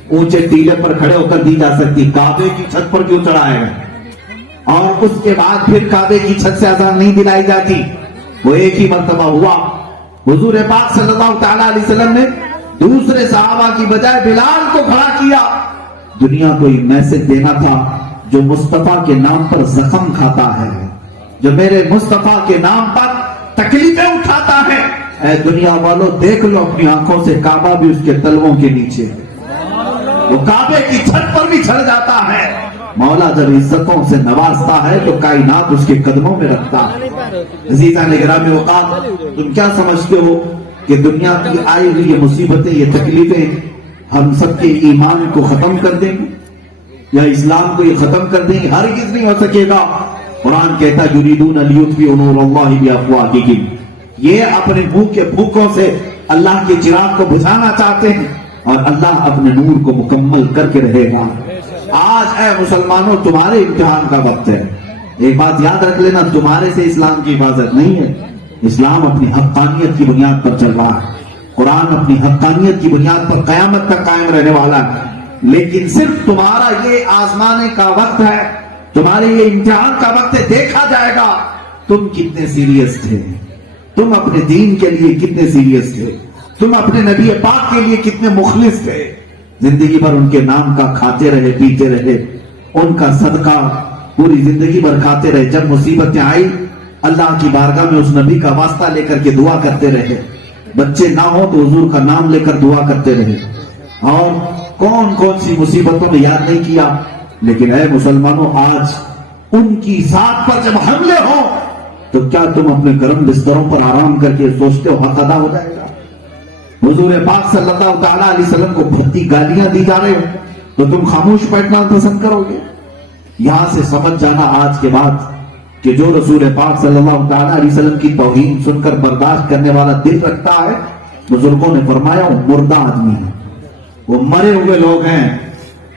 اونچے ٹیلے پر کھڑے ہو کر دی جا سکتی، کعبے کی چھت پر کیوں چڑھائے گا؟ اور اس کے بعد پھر کعبے کی چھت سے اذان نہیں دلائی جاتی، وہ ایک ہی مرتبہ ہوا۔ حضور پاک صلی اللہ تعالیٰ علیہ وسلم نے دوسرے صحابہ کی بجائے بلال کو کھڑا کیا، دنیا کو یہ میسج دینا تھا، جو مصطفیٰ کے نام پر زخم کھاتا ہے، جو میرے مصطفیٰ کے نام پر تکلیفیں اٹھاتا ہے، اے دنیا والوں دیکھ لو اپنی آنکھوں سے، کعبہ بھی اس کے تلووں کے نیچے، وہ کعبے کی چھت پر بھی چڑھ جاتا ہے۔ مولا جب عزتوں سے نوازتا ہے تو کائنات اس کے قدموں میں رکھتا ہے۔ عزیزان گرامی اوقات، تم کیا سمجھتے ہو کہ دنیا کی آئی ہوئی یہ مصیبتیں، یہ تکلیفیں ہم سب کے ایمان کو ختم کر دیں گے یا اسلام کو یہ ختم کر دیں گے؟ ہرگز نہیں ہو سکے گا۔ قرآن کہتا یریدون لیطفئوا نور اللہ بافواہہم، یہ اپنے منہ کے پھوکوں سے اللہ کے چراغ کو بجھانا چاہتے ہیں اور اللہ اپنے نور کو مکمل کر کے رہے گا۔ آج اے مسلمانوں تمہارے امتحان کا وقت ہے، ایک بات یاد رکھ لینا، تمہارے سے اسلام کی حفاظت نہیں ہے، اسلام اپنی حقانیت کی بنیاد پر چل رہا ہے، قرآن اپنی حقانیت کی بنیاد پر قیامت تک قائم رہنے والا ہے، لیکن صرف تمہارا یہ آزمانے کا وقت ہے، تمہارے یہ امتحان کا وقت ہے، دیکھا جائے گا تم کتنے سیریس تھے، تم اپنے دین کے لیے کتنے سیریس تھے، تم اپنے نبی پاک کے لیے کتنے مخلص تھے، زندگی بھر ان کے نام کا کھاتے رہے، پیتے رہے، ان کا صدقہ پوری زندگی بھر کھاتے رہے، جب مصیبتیں آئی اللہ کی بارگاہ میں اس نبی کا واسطہ لے کر کے دعا کرتے رہے، بچے نہ ہو تو حضور کا نام لے کر دعا کرتے رہے، اور کون کون سی مصیبتوں میں یاد نہیں کیا۔ لیکن اے مسلمانوں، آج ان کی ذات پر جب حملے ہو تو کیا تم اپنے گرم بستروں پر آرام کر کے سوچتے ہو حق ادا ہو جائے گا؟ حضور پاک صلی اللہ تعالیٰ علیہ وسلم کو بھتی گالیاں دی جا رہے ہو تو تم خاموش بیٹھنا پسند کرو گے؟ یہاں سے سمجھ جانا آج کے بعد کہ جو رسول پاک صلی اللہ تعالیٰ علیہ وسلم کی توہین سن کر برداشت کرنے والا دل رکھتا ہے، بزرگوں نے فرمایا وہ مردہ آدمی ہے، وہ مرے ہوئے لوگ ہیں،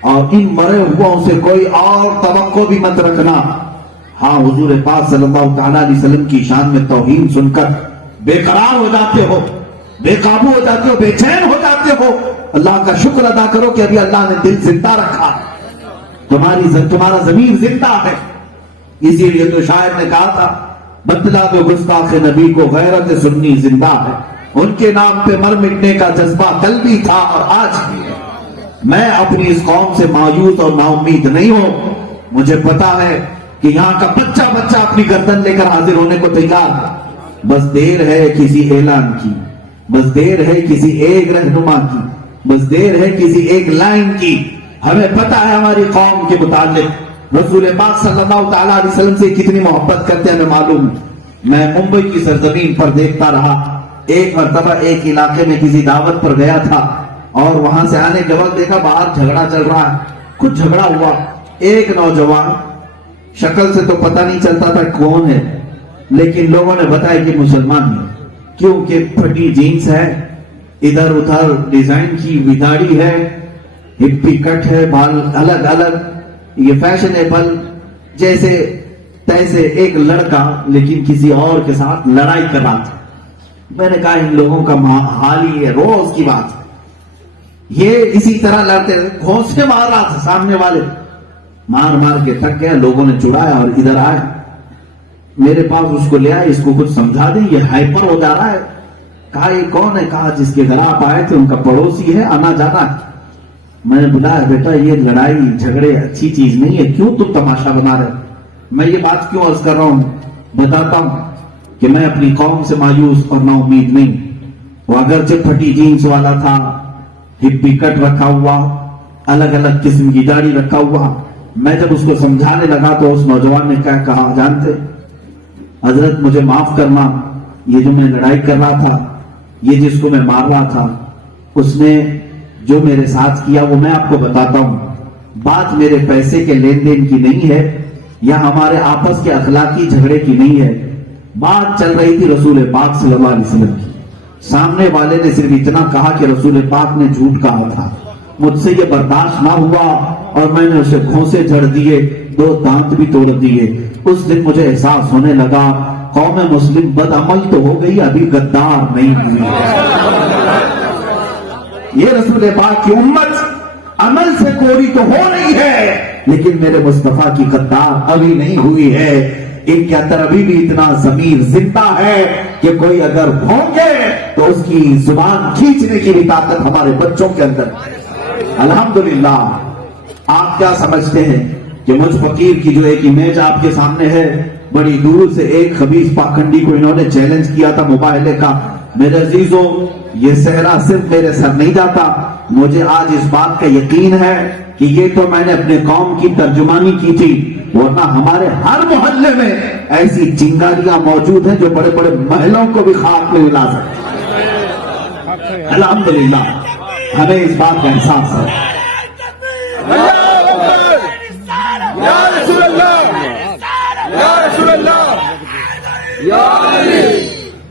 اور ان مرے ہوئوں سے کوئی اور توقع بھی مت رکھنا۔ ہاں حضور پاک صلی اللہ تعالیٰ علیہ وسلم کی شان میں توہین سن کر بے قرار ہو جاتے ہو، بے قابو ہو جاتے ہو، بے چین ہو جاتے ہو، اللہ کا شکر ادا کرو کہ ابھی اللہ نے دل زندہ رکھا، تمہارا ضمیر زندہ ہے۔ اسی لیے تو شاعر نے کہا تھا بتلا دو گستاخ نبی کو غیرت سنی زندہ ہے، ان کے نام پہ مر مٹنے کا جذبہ کل بھی تھا اور آج بھی ہے۔ میں اپنی اس قوم سے مایوس اور نا امید نہیں ہوں، مجھے پتا ہے کہ یہاں کا بچہ بچہ اپنی گردن لے کر حاضر ہونے کو تیار ہے. بس دیر ہے کسی اعلان کی، بس دیر ہے کسی ایک رہنما کی، بس دیر ہے کسی ایک لائن کی. ہمیں پتا ہے ہماری قوم کے متعلق رسول پاک صلی اللہ تعالیٰ علیہ وسلم سے کتنی محبت کرتے ہیں ہمیں معلوم. میں ممبئی کی سرزمین پر دیکھتا رہا. ایک مرتبہ ایک علاقے میں کسی دعوت پر گیا تھا اور وہاں سے آنے کے وقت دیکھا باہر جھگڑا چل رہا ہے. کچھ جھگڑا ہوا. ایک نوجوان، شکل سے تو پتہ نہیں چلتا تھا کون ہے، لیکن لوگوں نے بتایا کہ مسلمان ہے، کیونکہ پھٹی جینس ہے، ادھر ادھر ڈیزائن کی داڑھی ہے، ہپی کٹ ہے، بال الگ الگ، یہ فیشنیبل جیسے تیسے ایک لڑکا لیکن کسی اور کے ساتھ لڑائی کر رہا تھا. میں نے کہا ان لوگوں کا حال ہی ہے، روز کی بات. یہ اسی طرح لڑتے گھونسے مار رہا تھا، سامنے والے مار مار کے تھک گیا. لوگوں نے چھڑایا اور ادھر آیا میرے پاس، اس کو لے آئے، اس کو کچھ سمجھا دیں، یہ ہائپر ہو جا رہا ہے. کہا یہ کون ہے؟ کہا جس کے گھر آپ آئے تھے ان کا پڑوسی ہے، آنا جانا. میں نے بلایا، بیٹا یہ لڑائی جھگڑے اچھی چیز نہیں ہے، کیوں تم تماشا بنا رہے؟ میں یہ بات کیوں عرض کر رہا ہوں؟ بتاتا ہوں کہ میں اپنی قوم سے مایوس اور نا امید نہیں. وہ اگرچہ پھٹی جینس والا تھا، ہپی کٹ رکھا ہوا، الگ الگ قسم کی داڑھی رکھا ہوا. میں جب اس کو سمجھانے لگا تو اس نوجوان نے کیا کہا جانتے؟ حضرت مجھے معاف کرنا، یہ جو میں لڑائی کر رہا تھا، یہ جس کو میں مار رہا تھا، اس نے جو میرے ساتھ کیا وہ میں آپ کو بتاتا ہوں. بات میرے پیسے کے لین دین کی نہیں ہے یا ہمارے آپس کے اخلاقی جھگڑے کی نہیں ہے. بات چل رہی تھی رسول پاک صلی اللہ علیہ وسلم کی. سامنے والے نے صرف اتنا کہا کہ رسول پاک نے جھوٹ کہا تھا. مجھ سے یہ برداشت نہ ہوا اور میں نے اسے گھونسے جھڑ دیے، 2 دانت بھی توڑ دیے. اس دن مجھے احساس ہونے لگا قوم مسلم بد عمل تو ہو گئی، ابھی غدار نہیں ہوئی. یہ رسول پاک کی امت عمل سے کوری تو ہو رہی ہے، لیکن میرے مصطفیٰ کی غدار ابھی نہیں ہوئی ہے. ان کے اندر ابھی بھی اتنا ضمیر زندہ ہے کہ کوئی اگر بھونکے تو اس کی زبان کھینچنے کی بھی طاقت ہمارے بچوں کے اندر. الحمدللہ. آپ کیا سمجھتے ہیں کہ مجھ فقیر کی جو ایک امیج آپ کے سامنے ہے، بڑی دور سے ایک خبیث پاکھنڈی کو انہوں نے چیلنج کیا تھا مباہلے کا. میرے عزیزوں، یہ صحرا صرف میرے سر نہیں جاتا. مجھے آج اس بات کا یقین ہے کہ یہ تو میں نے اپنے قوم کی ترجمانی کی تھی، ورنہ ہمارے ہر محلے میں ایسی چنگاریاں موجود ہیں جو بڑے بڑے محلوں کو بھی خاک میں ملا سکتے. الحمدللہ ہمیں اس بات کا احساس ہے.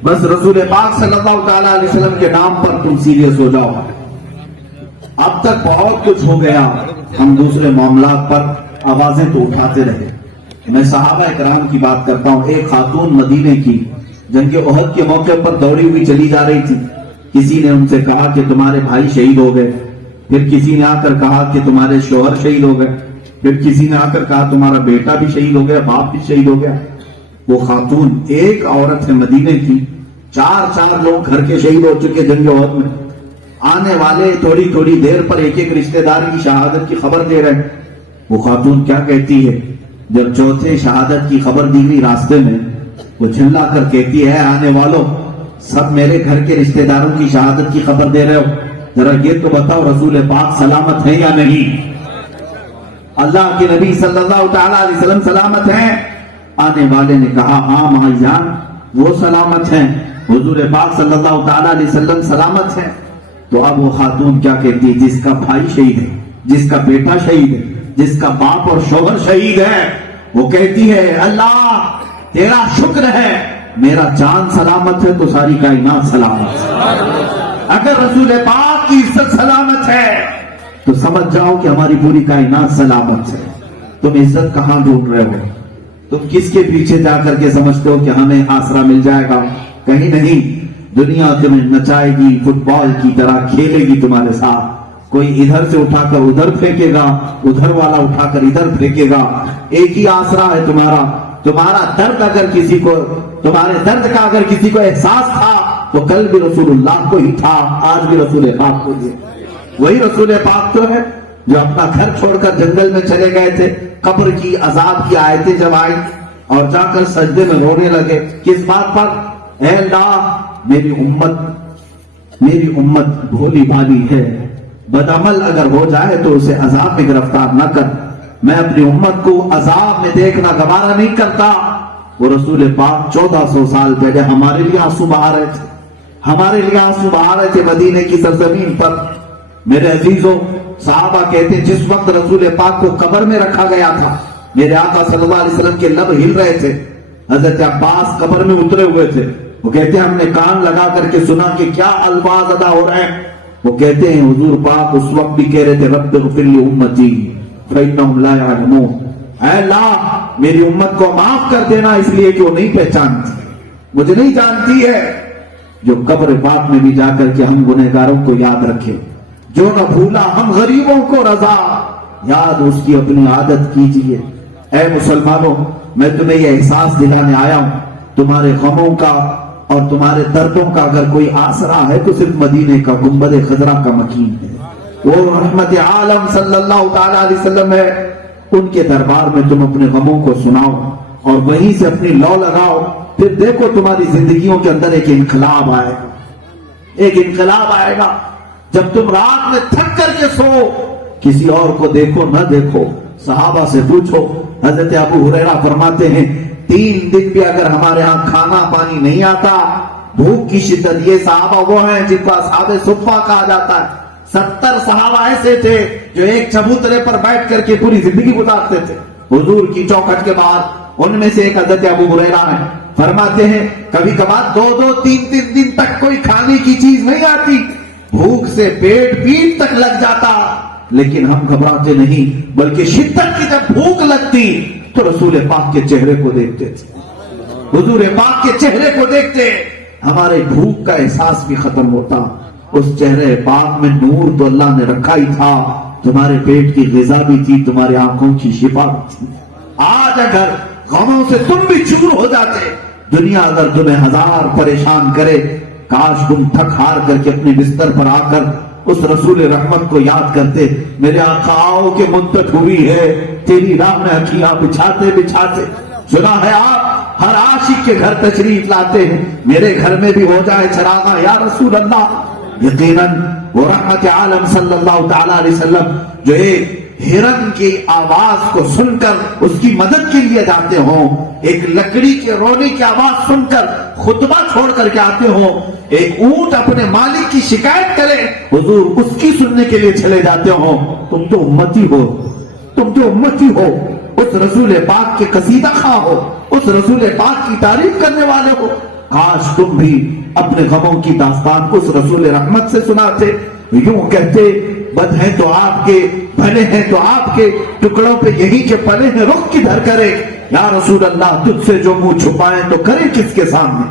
بس رسول پاک صلی اللہ تعالیٰ علیہ وسلم کے نام پر تم سیریس ہو جاؤ. اب تک بہت کچھ ہو گیا، ہم دوسرے معاملات پر آوازیں تو اٹھاتے رہے. میں صحابہ کرام کی بات کرتا ہوں. ایک خاتون مدینے کی جنگ احد کے موقع پر دوڑی ہوئی چلی جا رہی تھی. کسی نے ان سے کہا کہ تمہارے بھائی شہید ہو گئے. پھر کسی نے آ کر کہا کہ تمہارے شوہر شہید ہو گئے. پھر کسی نے آ کر کہا تمہارا بیٹا بھی شہید ہو گیا، باپ بھی شہید ہو گیا. وہ خاتون ایک عورت ہے مدینے کی، 4 لوگ گھر کے شہید ہو چکے جنگ احد میں. آنے والے تھوڑی تھوڑی دیر پر ایک ایک رشتہ دار کی شہادت کی خبر دے رہے. وہ خاتون کیا کہتی ہے جب چوتھے شہادت کی خبر دی گئی راستے میں؟ وہ چلا کر کہتی ہے آنے والوں، سب میرے گھر کے رشتہ داروں کی شہادت کی خبر دے رہے ہو، ذرا یہ تو بتاؤ رسول پاک سلامت ہے یا نہیں؟ اللہ کے نبی صلی اللہ تعالیٰ علیہ وسلم سلامت ہیں؟ آنے والے نے کہا ہاں بھائی جان وہ سلامت ہیں، حضور پاک صلی اللہ تعالیٰ علیہ وسلم سلامت ہیں. تو اب وہ خاتون کیا کہتی ہے؟ جس کا بھائی شہید ہے، جس کا بیٹا شہید ہے، جس کا باپ اور شوہر شہید ہے، وہ کہتی ہے اللہ تیرا شکر ہے، میرا جان سلامت ہے تو ساری کائنات سلامت ہے. اگر رسول پاک کی عزت سلامت ہے تو سمجھ جاؤ کہ ہماری پوری کائنات سلامت ہے. تم عزت کہاں ڈھونڈ رہے ہو؟ تم کس کے پیچھے جا کر کے سمجھتے ہو کہ ہمیں آسرا مل جائے گا؟ کہیں نہیں. دنیا تمہیں نچائے گی، فٹ بال کی طرح کھیلے گی تمہارے ساتھ. کوئی ادھر سے اٹھا کر ادھر پھینکے گا، ادھر والا اٹھا کر ادھر پھینکے گا. ایک ہی آسرا ہے تمہارا درد. اگر کسی کو تمہارے درد کا اگر کسی کو احساس تھا تو کل بھی رسول اللہ کو ہی تھا، آج بھی رسول پاک کو ہی. وہی رسول پاک تو ہے جو اپنا گھر چھوڑ کر جنگل میں چلے گئے تھے. قبر کی عذاب کی آیتیں جب آئیں اور جا کر سجدے میں رونے لگے، کس بات پر؟ اے اللہ میری امت بھولی بھالی ہے، بدعمل اگر ہو جائے تو اسے عذاب میں گرفتار نہ کر، میں اپنی امت کو عذاب میں دیکھنا گوارا نہیں کرتا۔ وہ رسول پاک 1400 سال پہلے ہمارے لیے آنسو بہا رہے تھے، ہمارے لیے آنسو بہا رہے تھے مدینے کی سرزمین پر۔ میرے عزیزوں، صحابہ کہتے ہیں جس وقت رسول پاک کو قبر میں رکھا گیا تھا، میرے آقا صلی اللہ علیہ وسلم کے لب ہل رہے تھے۔ حضرت عباس قبر میں اترے ہوئے تھے، وہ کہتے ہیں ہم نے کان لگا کر کے سنا کہ کیا الفاظ ادا ہو رہے ہیں۔ وہ کہتے ہیں حضور پاک اس وقت بھی کہہ رہے تھے رب اغفر لی امتی فإنہم لا یعلمون، اے اللہ میری امت کو معاف کر دینا اس لیے کہ وہ نہیں پہچانتی، مجھے نہیں جانتی ہے۔ جو قبر پاک میں بھی جا کر کے ہم گنہگاروں کو یاد رکھے، جو نہ بھولا ہم غریبوں کو رضا، یاد اس کی اپنی عادت کیجئے۔ اے مسلمانوں، میں تمہیں یہ احساس دلانے آیا ہوں، تمہارے غموں کا اور تمہارے دردوں کا اگر کوئی آسرا ہے تو صرف مدینے کا گنبد خضرا کا مکین ہے، وہ رحمت عالم صلی اللہ تعالی علیہ وسلم ہے۔ ان کے دربار میں تم اپنے غموں کو سناؤ اور وہیں سے اپنی لو لگاؤ، پھر دیکھو تمہاری زندگیوں کے اندر ایک انقلاب آئے گا، ایک انقلاب آئے گا۔ جب تم رات میں تھک کر کے سو، کسی اور کو دیکھو نہ دیکھو، صحابہ سے پوچھو، حضرت ابو ہریرہ فرماتے ہیں 3 دن بھی اگر ہمارے ہاں کھانا پانی نہیں آتا، بھوک کی شدت، یہ صحابہ وہ ہیں جن کو اصحاب صفہ کہا جاتا ہے۔ 70 صحابہ ایسے تھے جو ایک چبوترے پر بیٹھ کر کے پوری زندگی گزارتے تھے حضور کی چوکھٹ کے باہر۔ ان میں سے ایک حضرت ابو ہریرہ ہیں، فرماتے ہیں کبھی کبھار 2-2 3-3 دن تک کوئی کھانے کی چیز نہیں آتی، بھوک سے پیٹ تک لگ جاتا، لیکن ہم گھبراتے نہیں، بلکہ شدت کی جب بھوک لگتی تو رسول پاک کے چہرے کو دیکھتے تھے، حضور پاک کے چہرے کو دیکھتے، ہمارے بھوک کا احساس بھی ختم ہوتا۔ اس چہرے پاک میں نور تو اللہ نے رکھا ہی تھا، تمہارے پیٹ کی غذا بھی تھی، تمہاری آنکھوں کی شفا بھی تھی۔ آج اگر غموں سے تم بھی چور ہو جاتے، دنیا اگر تمہیں 1000 پریشان کرے، کاش تم تھک ہار کر کے اپنے بستر پر آ کر اس رسول رحمت کو یاد کرتے، میرے آقا آؤ کہ منتج ہوئی ہے تیری راہ میں اکھیاں بچھاتے بچھاتے۔ سنا ہے آپ ہر عاشق کے گھر تشریف لاتے ہیں، میرے گھر میں بھی ہو جائے چراغاں یا رسول اللہ۔ یقیناً وہ رحمت عالم صلی اللہ تعالی علیہ وسلم جو ایک ہرن کی آواز کو سن کر اس کی مدد کے لیے جاتے ہوں، ایک لکڑی کے رونے کی آواز سن کر خطبہ چھوڑ کر کے آتے ہوں، ایک اونٹ اپنے مالک کی شکایت کرے حضور اس کی سننے کے لیے چلے جاتے ہوں۔ تم تو امتی ہو، تم تو امتی ہو، اس رسول پاک کے قصیدہ خواہ ہو، اس رسول پاک کی تعریف کرنے والے ہو۔ کاش تم بھی اپنے غموں کی داستان کو اس رسول رحمت سے سناتے، یوں کہتے بد ہیں تو آپ کے، بھلے ہیں تو آپ کے، ٹکڑوں پہ یہی کے پلے ہیں، رخ کدھر کرے یا رسول اللہ، تجھ سے جو منہ چھپائیں تو کرے کس کے سامنے،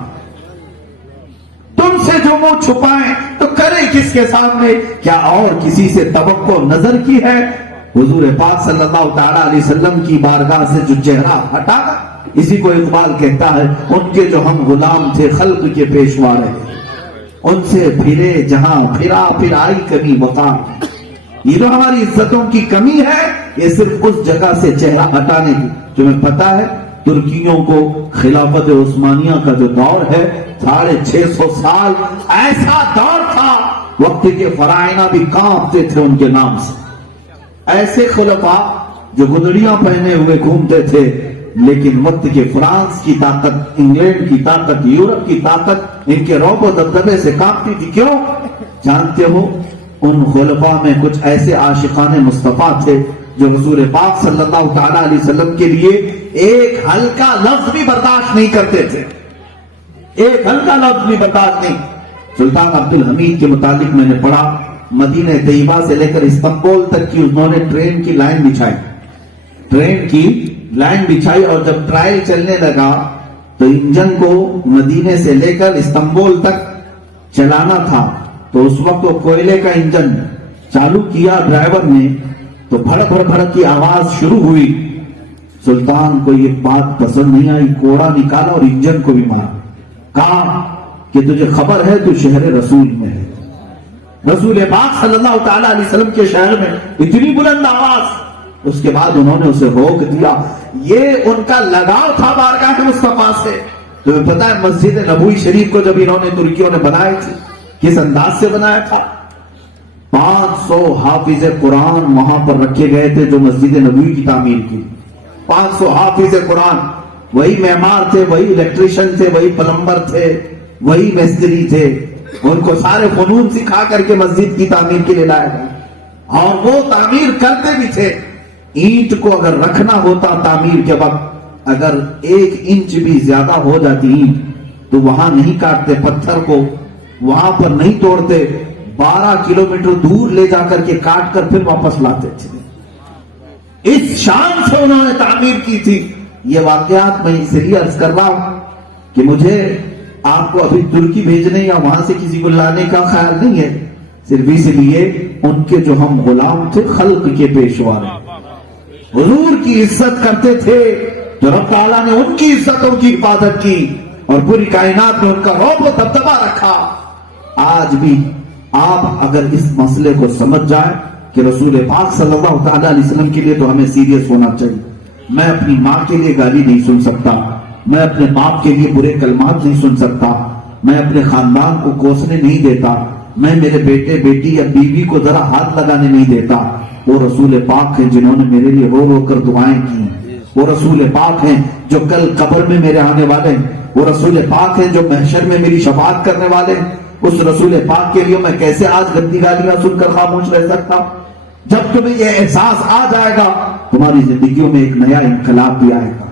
تم سے جو منہ چھپائیں تو کرے کس کے سامنے، کیا اور کسی سے توقع نظر کی ہے؟ حضور پاک صلی اللہ تعالی علیہ وسلم کی بارگاہ سے جو چہرہ ہٹا، اسی کو اقبال کہتا ہے ان کے جو ہم غلام تھے خلق کے پیشوا رہے، ان سے پھرے جہاں پھرا پھر آئی کمی وقار۔ یہ جو ہماری عزتوں کی کمی ہے یہ صرف اس جگہ سے چہرہ ہٹانے کی۔ تمہیں پتا ہے ترکیوں کو خلافت عثمانیہ کا جو دور ہے 650 سال ایسا دور تھا وقت کے فرائض بھی کانپتے تھے ان کے نام سے۔ ایسے خلفاء جو گدڑیاں پہنے ہوئے گھومتے تھے، لیکن وقت کے فرانس کی طاقت، انگلینڈ کی طاقت، یورپ کی طاقت ان کے رعب و دبدبے سے کانپتی تھی۔ کیوں؟ جانتے ہو ان خلفاء میں کچھ ایسے عاشقان مصطفیٰ تھے جو حضور پاک صلی اللہ تعالی علیہ وسلم کے لیے ایک ہلکا لفظ بھی برداشت نہیں کرتے تھے، ایک ہلکا لفظ بھی برداشت نہیں۔ سلطان عبد الحمید کے متعلق میں نے پڑھا، مدینہ طیبہ سے لے کر استنبول تک کی انہوں نے ٹرین کی لائن بچھائی، ٹرین کی لائن بچھائی، اور جب ٹرائل چلنے لگا تو انجن کو مدینے سے لے کر استنبول تک چلانا تھا، تو اس وقت وہ کوئلے کا انجن چالو کیا ڈرائیور نے تو بھڑک بھڑک کی آواز شروع ہوئی۔ سلطان کو یہ بات پسند نہیں آئی، کوڑا نکالا اور انجن کو بھی مارا، کہا کہ تجھے خبر ہے تو شہر رسول میں ہے، رسول پاک صلی اللہ تعالی علیہ وسلم کے شہر میں اتنی بلند آواز، اس کے بعد انہوں نے اسے روک دیا. یہ ان کا لگاؤ تھا بارگاہ مصطفیٰ سے. تمہیں پتا ہے مسجد نبوی شریف کو جب انہوں نے ترکیوں نے بنائی تھی کس انداز سے بنایا تھا؟ 500 حافظ قرآن وہاں پر رکھے گئے تھے جو مسجد نبوی کی تعمیر کی. 500 حافظ قرآن، وہی معمار تھے، وہی الیکٹریشن تھے، وہی پلمبر تھے، وہی مستری تھے. ان کو سارے فنون سکھا کر کے مسجد کی تعمیر کے لیے لایا گیا. اور وہ تعمیر کرتے بھی تھے. اینٹ کو اگر رکھنا ہوتا تعمیر کے وقت، اگر 1 انچ بھی زیادہ ہو جاتی اینٹ تو وہاں نہیں کاٹتے پتھر کو، وہاں پر نہیں توڑتے، 12 کلومیٹر دور لے جا کر کے کاٹ کر پھر واپس لاتے تھے. اس شان سے انہوں نے تعمیر کی تھی. یہ واقعات میں اس لیے عرض کر رہا ہوں کہ مجھے آپ کو ابھی ترکی بھیجنے یا وہاں سے کسی کو لانے کا خیال نہیں ہے، صرف اس لیے ان کے جو ہم غلام تھے خلق کے پیشوا حضور کی عزت کرتے تھے تو رب تعالیٰ نے ان کی عزتوں کی حفاظت کی اور پوری کائنات میں ان کا رعب و دبدبا رکھا. آج بھی آپ اگر اس مسئلے کو سمجھ جائیں کہ رسول پاک صلی اللہ تعالیٰ علیہ وسلم کے لیے تو ہمیں سیریس ہونا چاہیے. میں اپنی ماں کے لیے گالی نہیں سن سکتا، میں اپنے باپ کے لیے برے کلمات نہیں سن سکتا، میں اپنے خاندان کو کوسنے نہیں دیتا، میں میرے بیٹے بیٹی یا بیوی کو ذرا ہاتھ لگانے نہیں دیتا. وہ رسول پاک ہیں جنہوں نے میرے لیے رو رو کر دعائیں کی. وہ رسول پاک ہیں جو کل قبر میں میرے آنے والے ہیں. وہ رسول پاک ہیں جو محشر میں میری شفاعت کرنے والے ہیں. اس رسول پاک کے لیے میں کیسے آج گندی گالیاں سن کر خاموش رہ سکتا؟ جب تمہیں یہ احساس آ جائے گا تمہاری زندگیوں میں ایک نیا انقلاب بھی آئے گا،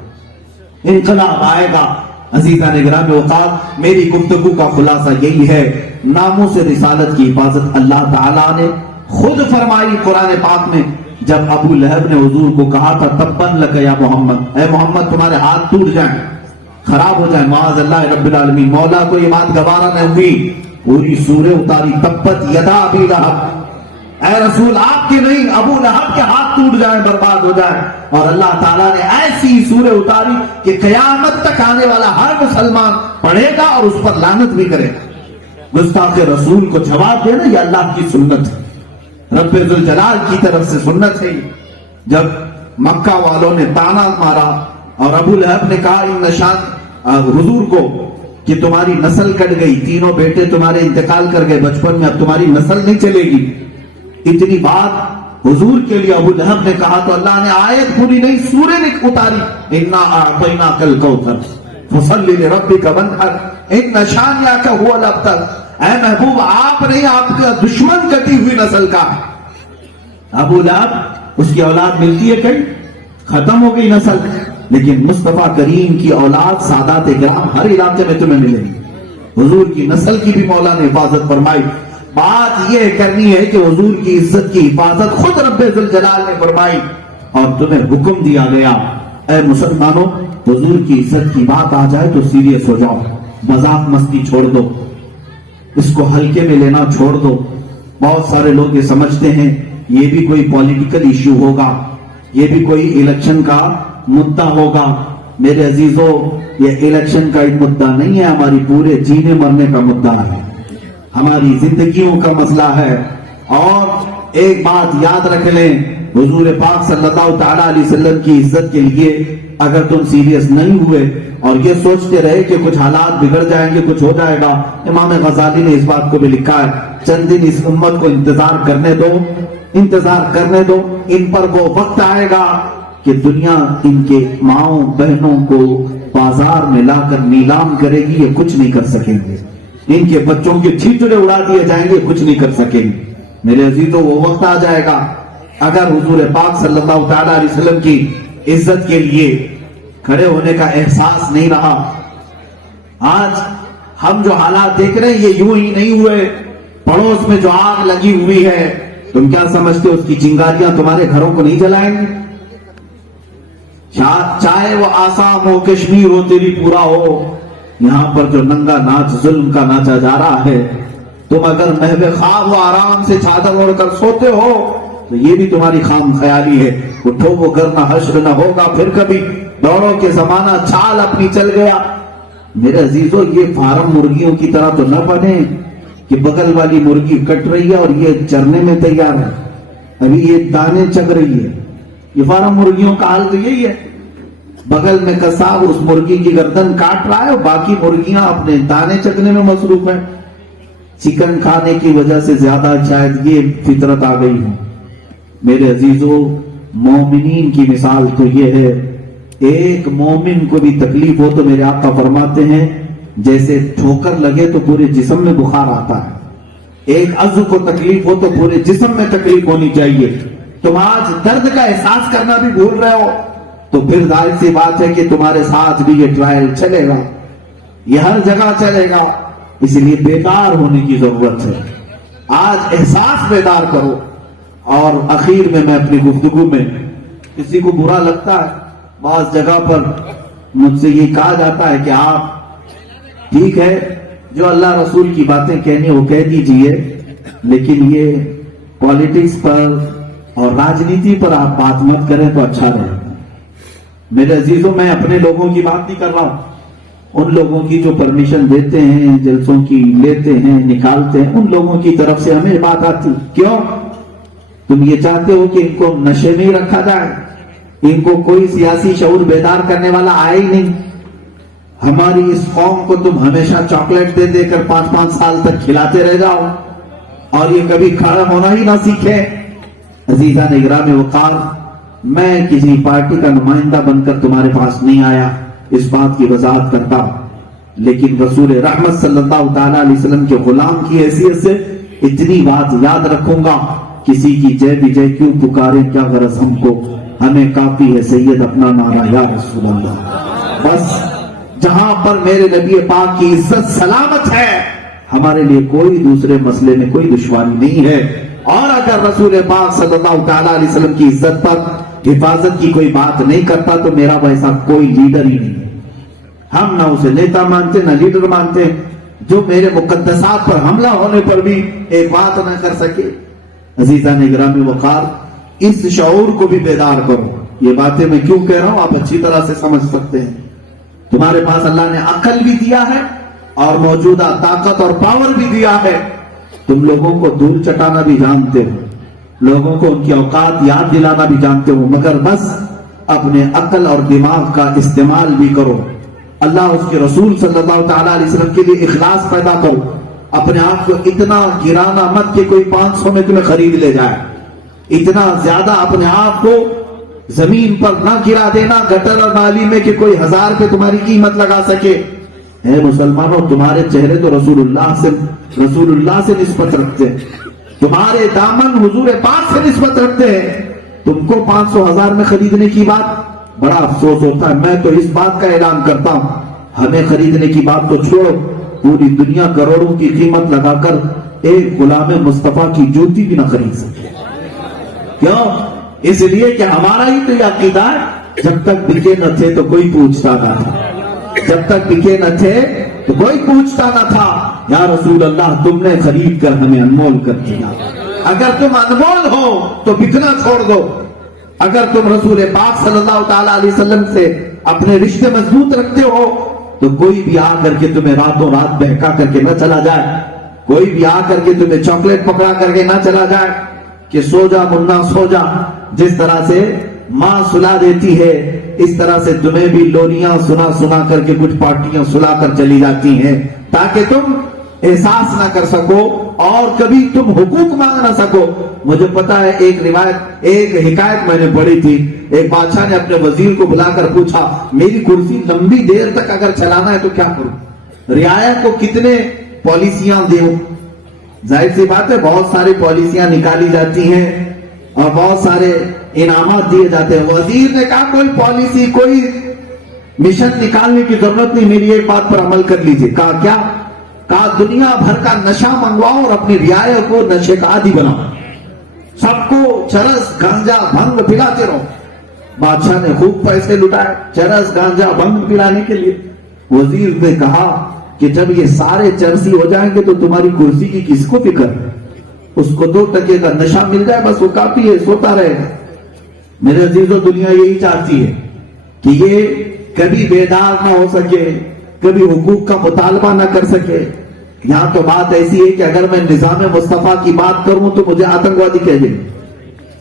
انقلاب آئے گا. عزیزان گرامی اوقات، میری گفتگو کا خلاصہ یہی ہے، ناموس رسالت کی حفاظت اللہ تعالیٰ نے خود فرمائی قرآن پاک میں. جب ابو لہب نے حضور کو کہا تھا تبن لک یا محمد، اے محمد تمہارے ہاتھ ٹوٹ جائیں، خراب ہو جائیں، معاذ اللہ رب العالمین، مولا کو یہ بات گوارا نہیں ہوئی، پوری سورہ اتاری تبت یدا ابی لہب، اے رسول آپ کے نہیں ابو لہب کے ہاتھ ٹوٹ جائیں، برباد ہو جائیں. اور اللہ تعالیٰ نے ایسی سورہ اتاری کہ قیامت تک آنے والا ہر مسلمان پڑھے گا اور اس پر لعنت بھی کرے گا. گستاخ رسول کو جواب دینا یہ اللہ کی سنت ہے، رب ذوالجلال کی طرف سے سنت ہے. جب مکہ والوں نے تانا مارا اور ابو لہب نے کہا ان نشان حضور کو کہ تمہاری نسل کٹ گئی، تینوں بیٹے تمہارے انتقال کر گئے بچپن میں، اب تمہاری نسل نہیں چلے گی، اتنی بات حضور کے لیے ابو لہب نے کہا تو اللہ نے آیت پوری نہیں سورہ نے اتاری، انا اعطیناک الکوثر فصلی لربک وانحر ان شانئک هو الابتر. اے محبوب آپ نہیں، آپ کا دشمن کٹی ہوئی نسل کا. ابو لہب اس کی اولاد ملتی ہے کہیں؟ ختم ہو گئی نسل. لیکن مصطفیٰ کریم کی اولاد سادات کرام ہر علاقے میں تمہیں ملے گی. حضور کی نسل کی بھی مولا نے حفاظت فرمائی. بات یہ کرنی ہے کہ حضور کی عزت کی حفاظت خود رب ذوالجلال نے فرمائی اور تمہیں حکم دیا گیا اے مسلمانوں حضور کی عزت کی بات آ جائے تو سیریس ہو جاؤ، مذاق مستی چھوڑ دو، اس کو ہلکے میں لینا چھوڑ دو. بہت سارے لوگ یہ سمجھتے ہیں یہ بھی کوئی پولیٹیکل ایشو ہوگا، یہ بھی کوئی الیکشن کا مدعا ہوگا. میرے عزیزوں یہ الیکشن کا ایک مدعا نہیں ہے، ہماری پورے جینے مرنے کا مدعا ہے، ہماری زندگیوں کا مسئلہ ہے. اور ایک بات یاد رکھ لیں، حضور پاک صلی اللہ تعالیٰ علیہ وسلم کی عزت کے لیے اگر تم سیریس نہیں ہوئے اور یہ سوچتے رہے کہ کچھ حالات بگڑ جائیں گے، کچھ ہو جائے گا، امام غزالی نے اس بات کو بھی لکھا ہے چند دن اس امت کو انتظار کرنے دو، انتظار کرنے دو، ان پر وہ وقت آئے گا کہ دنیا ان کے ماؤں بہنوں کو بازار میں لا کر نیلام کرے گی، یہ کچھ نہیں کر سکیں گے، ان کے بچوں کے چھیٹڑے اڑا دیے جائیں گے، کچھ نہیں کر سکیں گے. میرے عزیزوں وہ وقت آ جائے گا اگر حضور پاک صلی اللہ تعالیٰ علیہ وسلم کی عزت کے لیے کھڑے ہونے کا احساس نہیں رہا. آج ہم جو حالات دیکھ رہے ہیں یہ یوں ہی نہیں ہوئے. پڑوس میں جو آگ لگی ہوئی ہے تم کیا سمجھتے ہو اس کی چنگاریاں تمہارے گھروں کو نہیں جلائیں گے؟ چاہے وہ آسام ہو، کشمیر ہو، تیری پورا ہو، یہاں پر جو ننگا ناچ ظلم کا ناچا جا رہا ہے، تم اگر محو خواب و آرام سے چادر اوڑھ کر سوتے ہو تو یہ بھی تمہاری خام خیالی ہے. اٹھو وہ گھر نہ حشر نہ ہوگا پھر کبھی، دوڑوں کے زمانہ چال اپنی چل گیا. میرے عزیزوں یہ فارم مرغیوں کی طرح تو نہ بنے کہ بغل والی مرغی کٹ رہی ہے اور یہ چرنے میں تیار ہے، ابھی یہ دانے چگ رہی ہے، یہ فارم مرغیوں کا حال تو یہی ہے، بغل میں قصاب اس مرغی کی گردن کاٹ رہا ہے اور باقی مرغیاں اپنے دانے چکنے میں مصروف ہیں۔ چکن کھانے کی وجہ سے زیادہ شاید یہ فطرت آ گئی ہو۔ میرے عزیزوں، مومنین کی مثال تو یہ ہے، ایک مومن کو بھی تکلیف ہو تو میرے آقا فرماتے ہیں جیسے ٹھوکر لگے تو پورے جسم میں بخار آتا ہے، ایک عضو کو تکلیف ہو تو پورے جسم میں تکلیف ہونی چاہیے۔ تم آج درد کا احساس کرنا بھی بھول رہے ہو تو پھر ظاہر سی بات ہے کہ تمہارے ساتھ بھی یہ ٹرائل چلے گا، یہ ہر جگہ چلے گا، اس لیے بیدار ہونے کی ضرورت ہے۔ آج احساس بیدار کرو۔ اور اخیر میں اپنی گفتگو میں، کسی کو برا لگتا ہے، بعض جگہ پر مجھ سے یہ کہا جاتا ہے کہ آپ ٹھیک ہے جو اللہ رسول کی باتیں کہنی وہ کہہ دیجئے، لیکن یہ پالیٹکس پر اور راجنیتی پر آپ بات مت کریں تو اچھا رہے۔ میرے عزیزوں، میں اپنے لوگوں کی بات نہیں کر رہا ہوں، ان لوگوں کی جو پرمیشن دیتے ہیں، جلسوں کی لیتے ہیں، نکالتے ہیں، ان لوگوں کی طرف سے ہمیں بات آتی۔ کیوں؟ تم یہ چاہتے ہو کہ ان کو نشے میں ہی رکھا جائے، ان کو کوئی سیاسی شعور بیدار کرنے والا آئے ہی نہیں۔ ہماری اس قوم کو تم ہمیشہ چاکلیٹ دے دے کر 5-5 سال تک کھلاتے رہ جاؤ اور یہ کبھی کھڑا ہونا ہی نہ سیکھے۔ عزیزان اکرام وقار، میں کسی پارٹی کا نمائندہ بن کر تمہارے پاس نہیں آیا، اس بات کی وضاحت کرتا ہوں، لیکن رسول رحمت صلی اللہ تعالی علیہ وسلم کے غلام کی حیثیت سے اتنی بات یاد رکھوں گا، کسی کی جے بھی جے کیوں پکارے، کیا غرض ہم کو، ہمیں کافی ہے سید اپنا نعرہ یا رسول اللہ۔ بس جہاں پر میرے نبی پاک کی عزت سلامت ہے، ہمارے لیے کوئی دوسرے مسئلے میں کوئی دشواری نہیں ہے۔ اور اگر رسول پاک صلی اللہ تعالی علیہ وسلم کی عزت پر حفاظت کی کوئی بات نہیں کرتا تو میرا ویسا کوئی لیڈر ہی نہیں ہے۔ ہم نہ اسے نیتا مانتے نہ لیڈر مانتے جو میرے مقدسات پر حملہ ہونے پر بھی ایک بات نہ کر سکے۔ عزیزان گرامی وقار، اس شعور کو بھی بیدار کرو۔ یہ باتیں میں کیوں کہہ رہا ہوں آپ اچھی طرح سے سمجھ سکتے ہیں۔ تمہارے پاس اللہ نے عقل بھی دیا ہے اور موجودہ طاقت اور پاور بھی دیا ہے، تم لوگوں کو دھول چٹانا بھی جانتے ہو، لوگوں کو ان کی اوقات یاد دلانا بھی جانتے ہو، مگر بس اپنے عقل اور دماغ کا استعمال بھی کرو۔ اللہ اس کے رسول صلی اللہ تعالیٰ علیہ وسلم کے لیے اخلاص پیدا کرو۔ اپنے آپ کو اتنا گرانا مت کہ کوئی 500 میں تمہیں خرید لے جائے، اتنا زیادہ اپنے آپ کو زمین پر نہ گرا دینا گٹر اور نالی میں کہ کوئی 1000 پہ تمہاری قیمت لگا سکے۔ اے مسلمانوں، تمہارے چہرے تو رسول اللہ سے نسبت رکھتے ہیں، تمہارے دامن حضور پاک سے نسبت رکھتے ہیں، تم کو 500-1000 میں خریدنے کی بات بڑا افسوس ہوتا ہے۔ میں تو اس بات کا اعلان کرتا ہوں، ہمیں خریدنے کی بات تو چھوڑو، پوری دنیا کروڑوں کی قیمت لگا کر ایک غلام مصطفیٰ کی جوتی بھی نہ خرید سکے۔ کیوں؟ اس لیے کہ ہمارا ہی تو یہ عقیدہ ہے، جب تک بکے نہ تھے تو کوئی پوچھتا نہ تھا، جب تک بکے نہ تھے تو کوئی پوچھتا نہ تھا۔ یا رسول اللہ، تم نے خرید کر ہمیں انمول کر دیا، اگر تم انمول ہو تو بکنا چھوڑ دو۔ اگر تم رسول پاک صلی اللہ تعالیٰ علیہ وسلم سے اپنے رشتے مضبوط رکھتے ہو تو کوئی بھی آ کر کے تمہیں راتوں رات بہکا کر کے نہ چلا جائے، کوئی بھی آ کر کے تمہیں چاکلیٹ پکڑا کر کے نہ چلا جائے کہ سو جا منا سو جا۔ جس طرح سے ماں سلا دیتی ہے اس طرح سے تمہیں بھی لوریاں سنا کر کے کچھ پارٹیاں سلا کر چلی جاتی ہیں تاکہ تم احساس نہ کر سکو اور کبھی تم حقوق مانگ نہ سکو۔ مجھے پتا ہے ایک حکایت میں نے پڑھی تھی، ایک بادشاہ نے اپنے وزیر کو بلا کر پوچھا، میری کرسی لمبی دیر تک اگر چلانا ہے تو کیا کروں، رعایا کو کتنے پالیسیاں دوں؟ ظاہر سی بات ہے بہت ساری پالیسیاں نکالی جاتی ہیں اور بہت سارے انعامات دیے جاتے ہیں۔ وزیر نے کہا کوئی پالیسی کوئی مشن نکالنے کی ضرورت نہیں، میری ایک بات پر عمل کر لیجئے۔ کہا کیا؟ کہا دنیا بھر کا نشہ منگواؤ اور اپنی رعایا کو نشے کا عادی بناؤ، سب کو چرس گانجا بھنگ پلاتے رہو۔ بادشاہ نے خوب پیسے لٹائے چرس گانجا بھنگ پلانے کے لیے۔ وزیر نے کہا کہ جب یہ سارے چرسی ہو جائیں گے تو تمہاری کرسی کی کس کو فکر ہے، اس کو 2 ٹکے کا نشہ مل جائے بس وہ کافی ہے، سوتا رہے گا۔ میرے عزیزوں، دنیا یہی چاہتی ہے کہ یہ کبھی بیدار نہ ہو سکے، کبھی حقوق کا مطالبہ نہ کر سکے۔ یہاں تو بات ایسی ہے کہ اگر میں نظام مصطفیٰ کی بات کروں تو مجھے آتنکوادی کہہ دیں،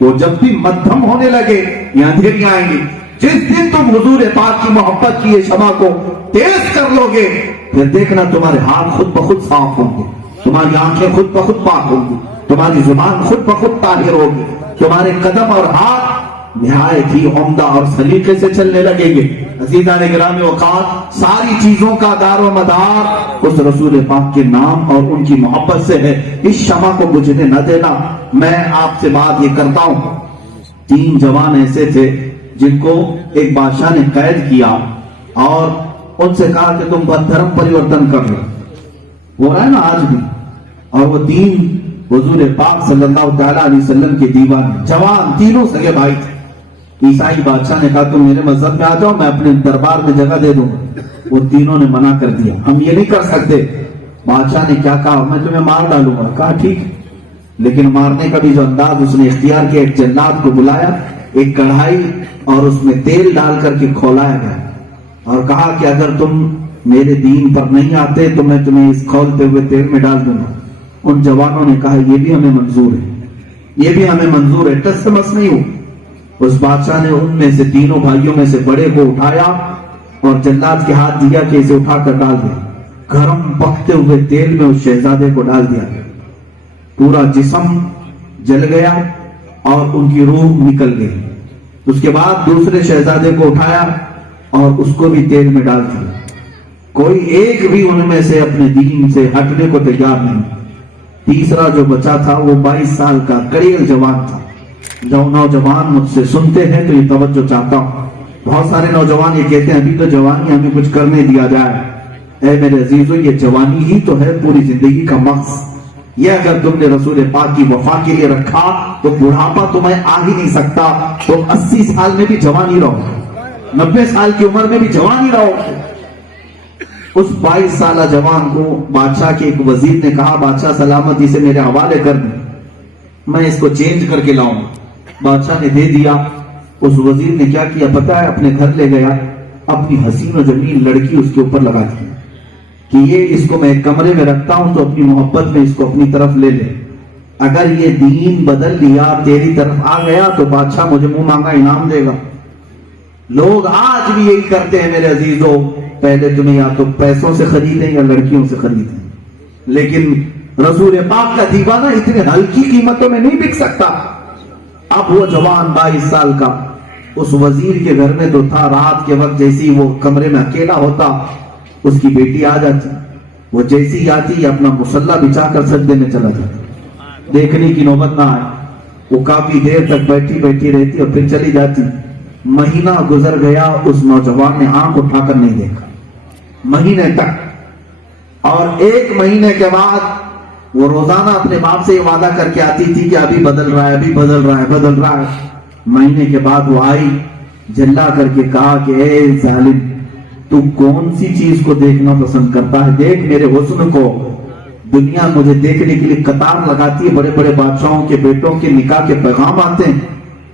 وہ جب بھی مدھم ہونے لگے یہ اندھیریاں آئیں گی. جس دن تم حضور پاک کی محبت کی یہ شمع کو تیز کر لو گے پھر دیکھنا تمہارے ہاتھ خود بخود صاف ہوں گے, تمہاری آنکھیں خود بخود پاک ہوں گی, تمہاری زبان خود بخود طاہر ہوگی, تمہارے قدم اور ہاتھ نہایت ہی عمدہ اور سلیقے سے چلنے لگیں گے. عزیزان گرامی اوقات, ساری چیزوں کا دار و مدار اس رسول پاک کے نام اور ان کی محبت سے ہے. اس شمع کو بجھنے نہ دینا. میں آپ سے بات یہ کرتا ہوں, 3 جوان ایسے تھے جن کو ایک بادشاہ نے قید کیا اور ان سے کہا کہ تم دھرم پریورتن کر لو. ہو رہا ہے نا آج بھی. اور وہ دین حضور پاک صلی اللہ تعالی علیہ وسلم کے دیوانے جوان تینوں سگے بھائی تھے. عیسائی بادشاہ نے کہا تم میرے مذہب میں آ جاؤ, میں اپنے دربار میں جگہ دے دوں. وہ تینوں نے منع کر دیا, ہم یہ نہیں کر سکتے. بادشاہ نے کیا کہا, میں تمہیں مار ڈالوں گا. کہا ٹھیک, لیکن مارنے کا بھی جو انداز اس نے اختیار کیا, ایک جلاد کو بلایا, ایک کڑھائی اور اس میں تیل ڈال کر کے کھولایا گیا اور کہا کہ اگر تم میرے دین پر نہیں آتے تو میں تمہیں اس کھولتے ہوئے تیل میں ڈال دوں گا. ان جوانوں نے کہا یہ بھی ہمیں منظور ہے, یہ بھی ہمیں منظور ہے. ٹس سے مس نہیں ہو. اس بادشاہ نے ان میں سے تینوں بھائیوں میں سے بڑے کو اٹھایا اور جلاد کے ہاتھ دیا کہ اسے اٹھا کر ڈال دیا. گرم پکتے ہوئے تیل میں اس شہزادے کو ڈال دیا. پورا جسم جل گیا اور ان کی روح نکل گئی. اس کے بعد دوسرے شہزادے کو اٹھایا اور اس کو بھی تیل میں ڈال دیا. کوئی ایک بھی ان میں سے اپنے دین سے ہٹنے کو تیار نہیں. تیسرا جو بچا تھا وہ 22 سال کا کڑیل جوان تھا. جو نوجوان مجھ سے سنتے ہیں تو یہ توجہ چاہتا ہوں. بہت سارے نوجوان یہ کہتے ہیں ابھی تو جوانی ہمیں کچھ کرنے دیا جائے. اے میرے عزیزو, یہ جوانی ہی تو ہے پوری زندگی کا مقصد. یہ اگر تم نے رسول پاک کی وفا کے لیے رکھا تو بڑھاپا تمہیں آ ہی نہیں سکتا. تم 80 سال میں بھی جوان ہی رہو, 90 سال کی عمر میں بھی جوان ہی رہو. اس 22 سالہ جوان کو بادشاہ کے ایک وزیر نے کہا بادشاہ سلامت اسے میرے حوالے کر دیں, میں اس کو چینج کر کے لاؤں. بادشاہ نے دے دیا. اس وزیر نے کیا کیا پتا ہے, اپنے گھر لے گیا, اپنی حسین و جمیل لڑکی اس کے اوپر لگا دی کہ یہ اس کو میں ایک کمرے میں رکھتا ہوں تو اپنی محبت میں اس کو اپنی طرف لے لے. اگر یہ دین بدل لیا تیری طرف آ گیا تو بادشاہ مجھے منہ مانگا انعام دے گا. لوگ آج بھی یہی کرتے ہیں میرے عزیزوں, پہلے تمہیں یا تو پیسوں سے خریدیں یا لڑکیوں سے خریدیں, لیکن رسول پاک کا دیوانہ اتنے ہلکی قیمتوں میں نہیں بک سکتا. اب وہ جوان 22 سال کا اس وزیر کے گھر میں تو تھا. رات کے وقت جیسی وہ کمرے میں اکیلا ہوتا, اس کی بیٹی آ جاتی. وہ جیسی آتی اپنا مسلح بچھا کر سجدے میں چلا جاتا, دیکھنے کی نوبت نہ آئے. وہ کافی دیر تک بیٹھی رہتی اور پھر چلی جاتی. مہینہ گزر گیا, اس نوجوان نے آنکھ اٹھا کر نہیں دیکھا مہینے تک. اور 1 مہینے کے بعد وہ روزانہ اپنے باپ سے یہ وعدہ کر کے آتی تھی کہ ابھی بدل رہا ہے, ابھی بدل رہا ہے, بدل رہا ہے. مہینے کے بعد وہ آئی, جھلا کر کے کہا کہ اے ظالم, تو کون سی چیز کو دیکھنا پسند کرتا ہے؟ دیکھ میرے حسن کو. دنیا مجھے دیکھنے کے لیے قطار لگاتی ہے, بڑے بڑے بادشاہوں کے بیٹوں کے نکاح کے پیغام آتے ہیں,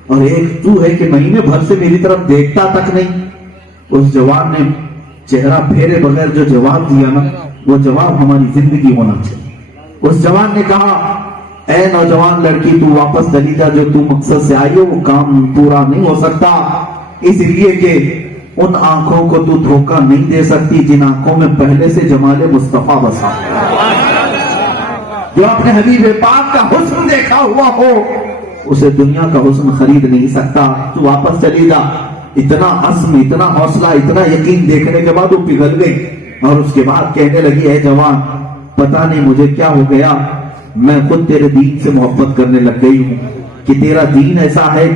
اور ایک تو ہے کہ مہینے بھر سے میری طرف دیکھتا تک نہیں. اس جوان نے چہرہ پھیرے بغیر جو جواب دیا نا, وہ جواب ہماری زندگی ہونا چاہیے. اس جوان نے کہا اے نوجوان لڑکی, تو واپس چلی جا, جو تو مقصد سے آئی ہو وہ کام پورا نہیں ہو سکتا, اس لیے کہ ان آنکھوں کو تو دھوکہ نہیں دے سکتی جن آنکھوں میں پہلے سے جمال مصطفیٰ بسا, جو اپنے حبیب پاک کا حسن دیکھا ہوا ہو اسے دنیا کا حسن خرید نہیں سکتا. تو واپس چلی جا. اتنا عزم, اتنا حوصلہ, اتنا یقین دیکھنے کے بعد وہ پگھل گئی اور اس کے بعد کہنے لگی اے جوان, پتا نہیں مجھے کیا ہو گیا, میں خود تیرے دین سے محبت کرنے لگ گئی ہوں کہ تیرا دین ایسا ہے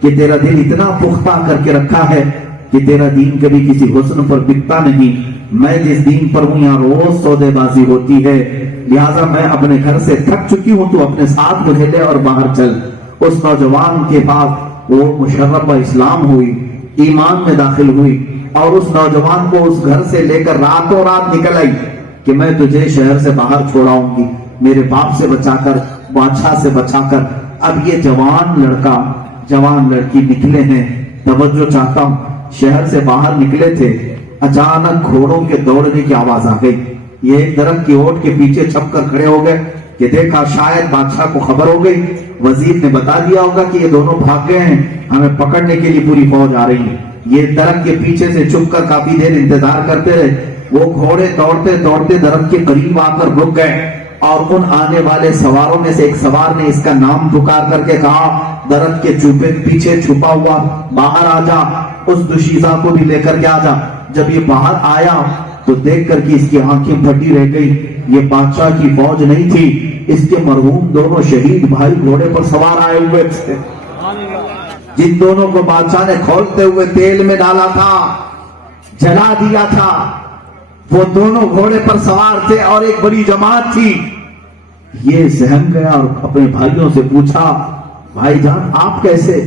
کہ تیرا دل اتنا پختہ کر کے رکھا ہے کہ تیرا دین کبھی کسی حسن پر بکتا نہیں. میں جس دین پر ہوں یہاں روز سودے بازی ہوتی ہے, لہٰذا میں اپنے گھر سے تھک چکی ہوں, تو اپنے ساتھ مجھے لے اور باہر چل. اس نوجوان کے پاس وہ مشربہ اسلام ہوئی, ایمان میں داخل ہوئی, اور اس نوجوان کو اس گھر سے لے کر راتوں رات نکل آئی کہ میں تجھے شہر سے باہر چھوڑاؤں گی, میرے باپ سے بچا کر, بادشاہ سے بچا کر. اب یہ جوان لڑکا, جوان لڑکی نکلے ہیں, توجہ چاہتا ہوں. شہر سے باہر نکلے تھے, اچانک گھوڑوں کے دوڑنے کی آواز آ گئی. یہ ایک درخت کی اوٹ کے پیچھے چھپ کر کھڑے ہو گئے. کہ دیکھا شاید بادشاہ کو خبر ہو گئی، وزیر نے بتا دیا ہوگا کہ یہ دونوں بھاگ گئے ہیں، ہمیں پکڑنے کے لیے پوری فوج آ رہی ہے۔ یہ درخت کے پیچھے سے چھپ کر کافی دیر انتظار کرتے رہے۔ وہ گھوڑے دوڑتے دوڑتے درخت کے قریب آ کر رک گئے، اور ان آنے والے سواروں میں سے ایک سوار نے اس کا نام پکار کر کے کہا، درخت کے چوپے پیچھے چھپا ہوا باہر آ جا، اس دوشیزہ کو بھی لے کر کے آ جا۔ جب یہ باہر آیا تو دیکھ کر کہ اس کی آنکھیں پھٹی رہ گئی، یہ بادشاہ کی فوج نہیں تھی، اس کے مرحوم دونوں شہید بھائی گھوڑے پر سوار آئے ہوئے تھے، جن دونوں کو بادشاہ نے کھولتے ہوئے تیل میں ڈالا تھا، جلا دیا تھا۔ وہ دونوں گھوڑے پر سوار تھے اور ایک بڑی جماعت تھی۔ یہ سہم گیا اور اپنے بھائیوں سے پوچھا، بھائی جان آپ کیسے؟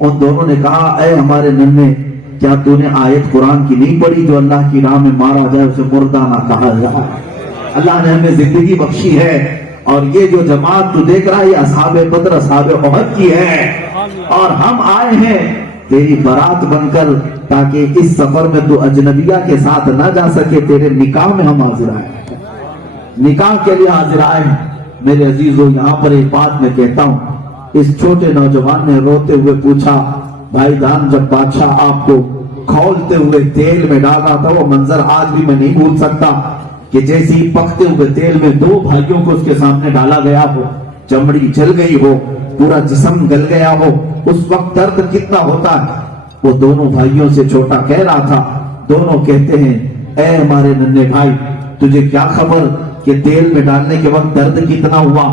ان دونوں نے کہا، اے ہمارے ننھے، کیا تو نے آیت قرآن کی نہیں پڑھی جو اللہ کی راہ میں مارا جائے اسے مردہ نہ کہا جائے؟ اللہ نے ہمیں زندگی بخشی ہے، اور یہ جو جماعت تو دیکھ رہا ہے یہ اصحاب بدر اصحاب احد کی ہے، اور ہم آئے ہیں تیری برات بن کر، تاکہ اس سفر میں تو اجنبیہ کے ساتھ نہ جا سکے، تیرے نکاح میں ہم حاضر آئے، نکاح کے لیے حاضر آئے ہیں۔ میرے عزیزو، یہاں پر ایک بات میں کہتا ہوں، اس چھوٹے نوجوان نے روتے ہوئے پوچھا، بھائی جان جب بادشاہ آپ کو کھولتے ہوئے تیل میں ڈالا تھا، وہ منظر آج بھی میں نہیں بھول سکتا، کہ جیسی پکتے ہوئے تیل میں دو بھائیوں کو اس کے سامنے ڈالا گیا ہو، چمڑی جل گئی ہو، پورا جسم گل گیا ہو، اس وقت درد کتنا ہوتا ہے۔ وہ دونوں بھائیوں سے چھوٹا کہہ رہا تھا، دونوں کہتے ہیں، اے ہمارے ننھے بھائی، تجھے کیا خبر کہ تیل میں ڈالنے کے وقت درد کتنا ہوا؟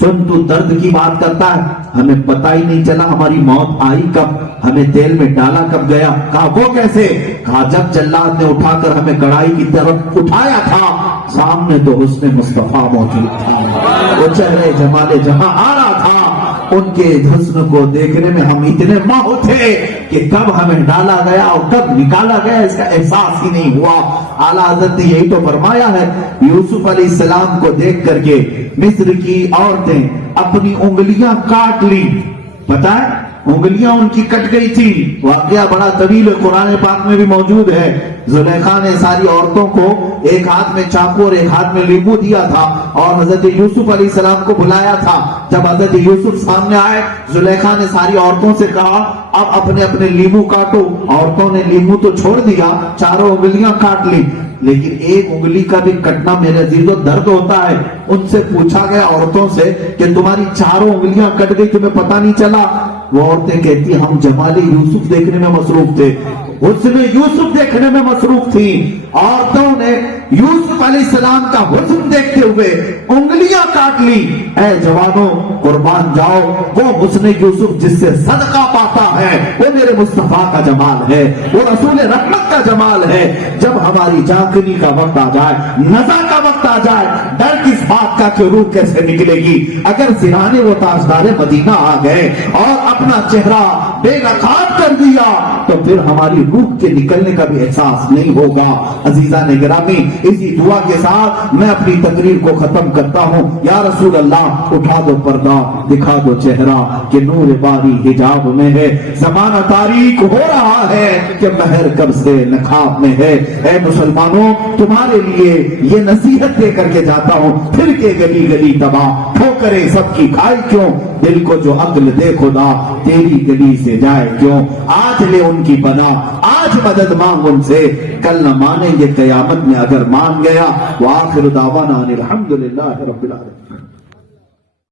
سن، تو درد کی بات کرتا ہے، ہمیں پتہ ہی نہیں چلا ہماری موت آئی کب، ہمیں تیل میں ڈالا کب گیا؟ کہا وہ کیسے؟ کہا جب جلاد نے اٹھا کر ہمیں کڑائی کی طرف اٹھایا تھا، سامنے تو حسن مصطفیٰ موجود تھا، وہ چہرے جمال جہاں آ رہا تھا، ان کے حسن کو دیکھنے میں ہم اتنے ماہو تھے کہ کب ہمیں ڈالا گیا اور کب نکالا گیا اس کا احساس ہی نہیں ہوا۔ اعلیٰ حضرت نے یہی تو فرمایا ہے، یوسف علیہ السلام کو دیکھ کر کے مصر کی عورتیں اپنی انگلیاں کاٹ لی، پتہ ہے انگلیاں ان کی کٹ گئی تھی، واقعہ بڑا طویل قرآن پاک میں بھی موجود ہے۔ زلیخا نے ساری عورتوں کو ایک ہاتھ میں چاقو اور ایک ہاتھ میں لیمو دیا تھا، اور حضرت یوسف علیہ السلام کو بلایا تھا۔ جب حضرت یوسف سامنے آئے، زلیخا نے ساری عورتوں سے کہا، اب اپنے اپنے لیمو کاٹو۔ عورتوں نے لیمو تو چھوڑ دیا، چاروں انگلیاں کاٹ لی، لیکن ایک انگلی کا بھی کٹنا میرے عزیزو درد ہوتا ہے۔ ان سے پوچھا گیا عورتوں سے کہ تمہاری چاروں انگلیاں کٹ گئی، تمہیں پتہ نہیں چلا؟ وہ عورتیں کہتی ہم جمال یوسف دیکھنے میں مصروف تھے، حسن یوسف دیکھنے میں مصروف تھی۔ عورتوں نے یوسف علیہ السلام کا حسن دیکھتے ہوئے انگلیاں کاٹ لی۔ اے جوانوں، قربان جاؤ، وہ حسن یوسف جس سے صدقہ پاتا ہے وہ میرے مصطفیٰ کا جمال ہے، وہ رسول رحمت کا جمال ہے۔ جب ہماری جانکنی کا وقت آ جائے، نزا کا وقت آ جائے، ڈر کس بات کا کہ روح کیسے نکلے گی؟ اگر سرانے وہ تاجدار مدینہ آ گئے اور اپنا چہرہ بے نقاب کر دیا تو پھر ہماری روح کے نکلنے کا بھی احساس نہیں ہوگا۔ عزیزان گرامی، اسی دعا کے ساتھ میں اپنی تقریر کو ختم کرتا ہوں۔ یا رسول اللہ، اٹھا دو پردہ، دکھا دو چہرہ کہ نور باری حجاب میں ہے، زمانہ تاریک ہو رہا ہے کہ مہر کب سے نقاب میں ہے۔ اے مسلمانوں، تمہارے لیے یہ نصیحت دے کر کے جاتا ہوں، پھر کے گلی گلی تباہ، ٹھوکریں سب کی کھائی کیوں، دل کو جو عقل دے خدا، تیری گلی سے جائے کیوں؟ آج لے ان کی بنا، آج مدد مانگ ان سے، کل نہ مانے یہ قیامت میں اگر مان گیا۔ وآخر دعوانا الحمدللہ رب العالمین۔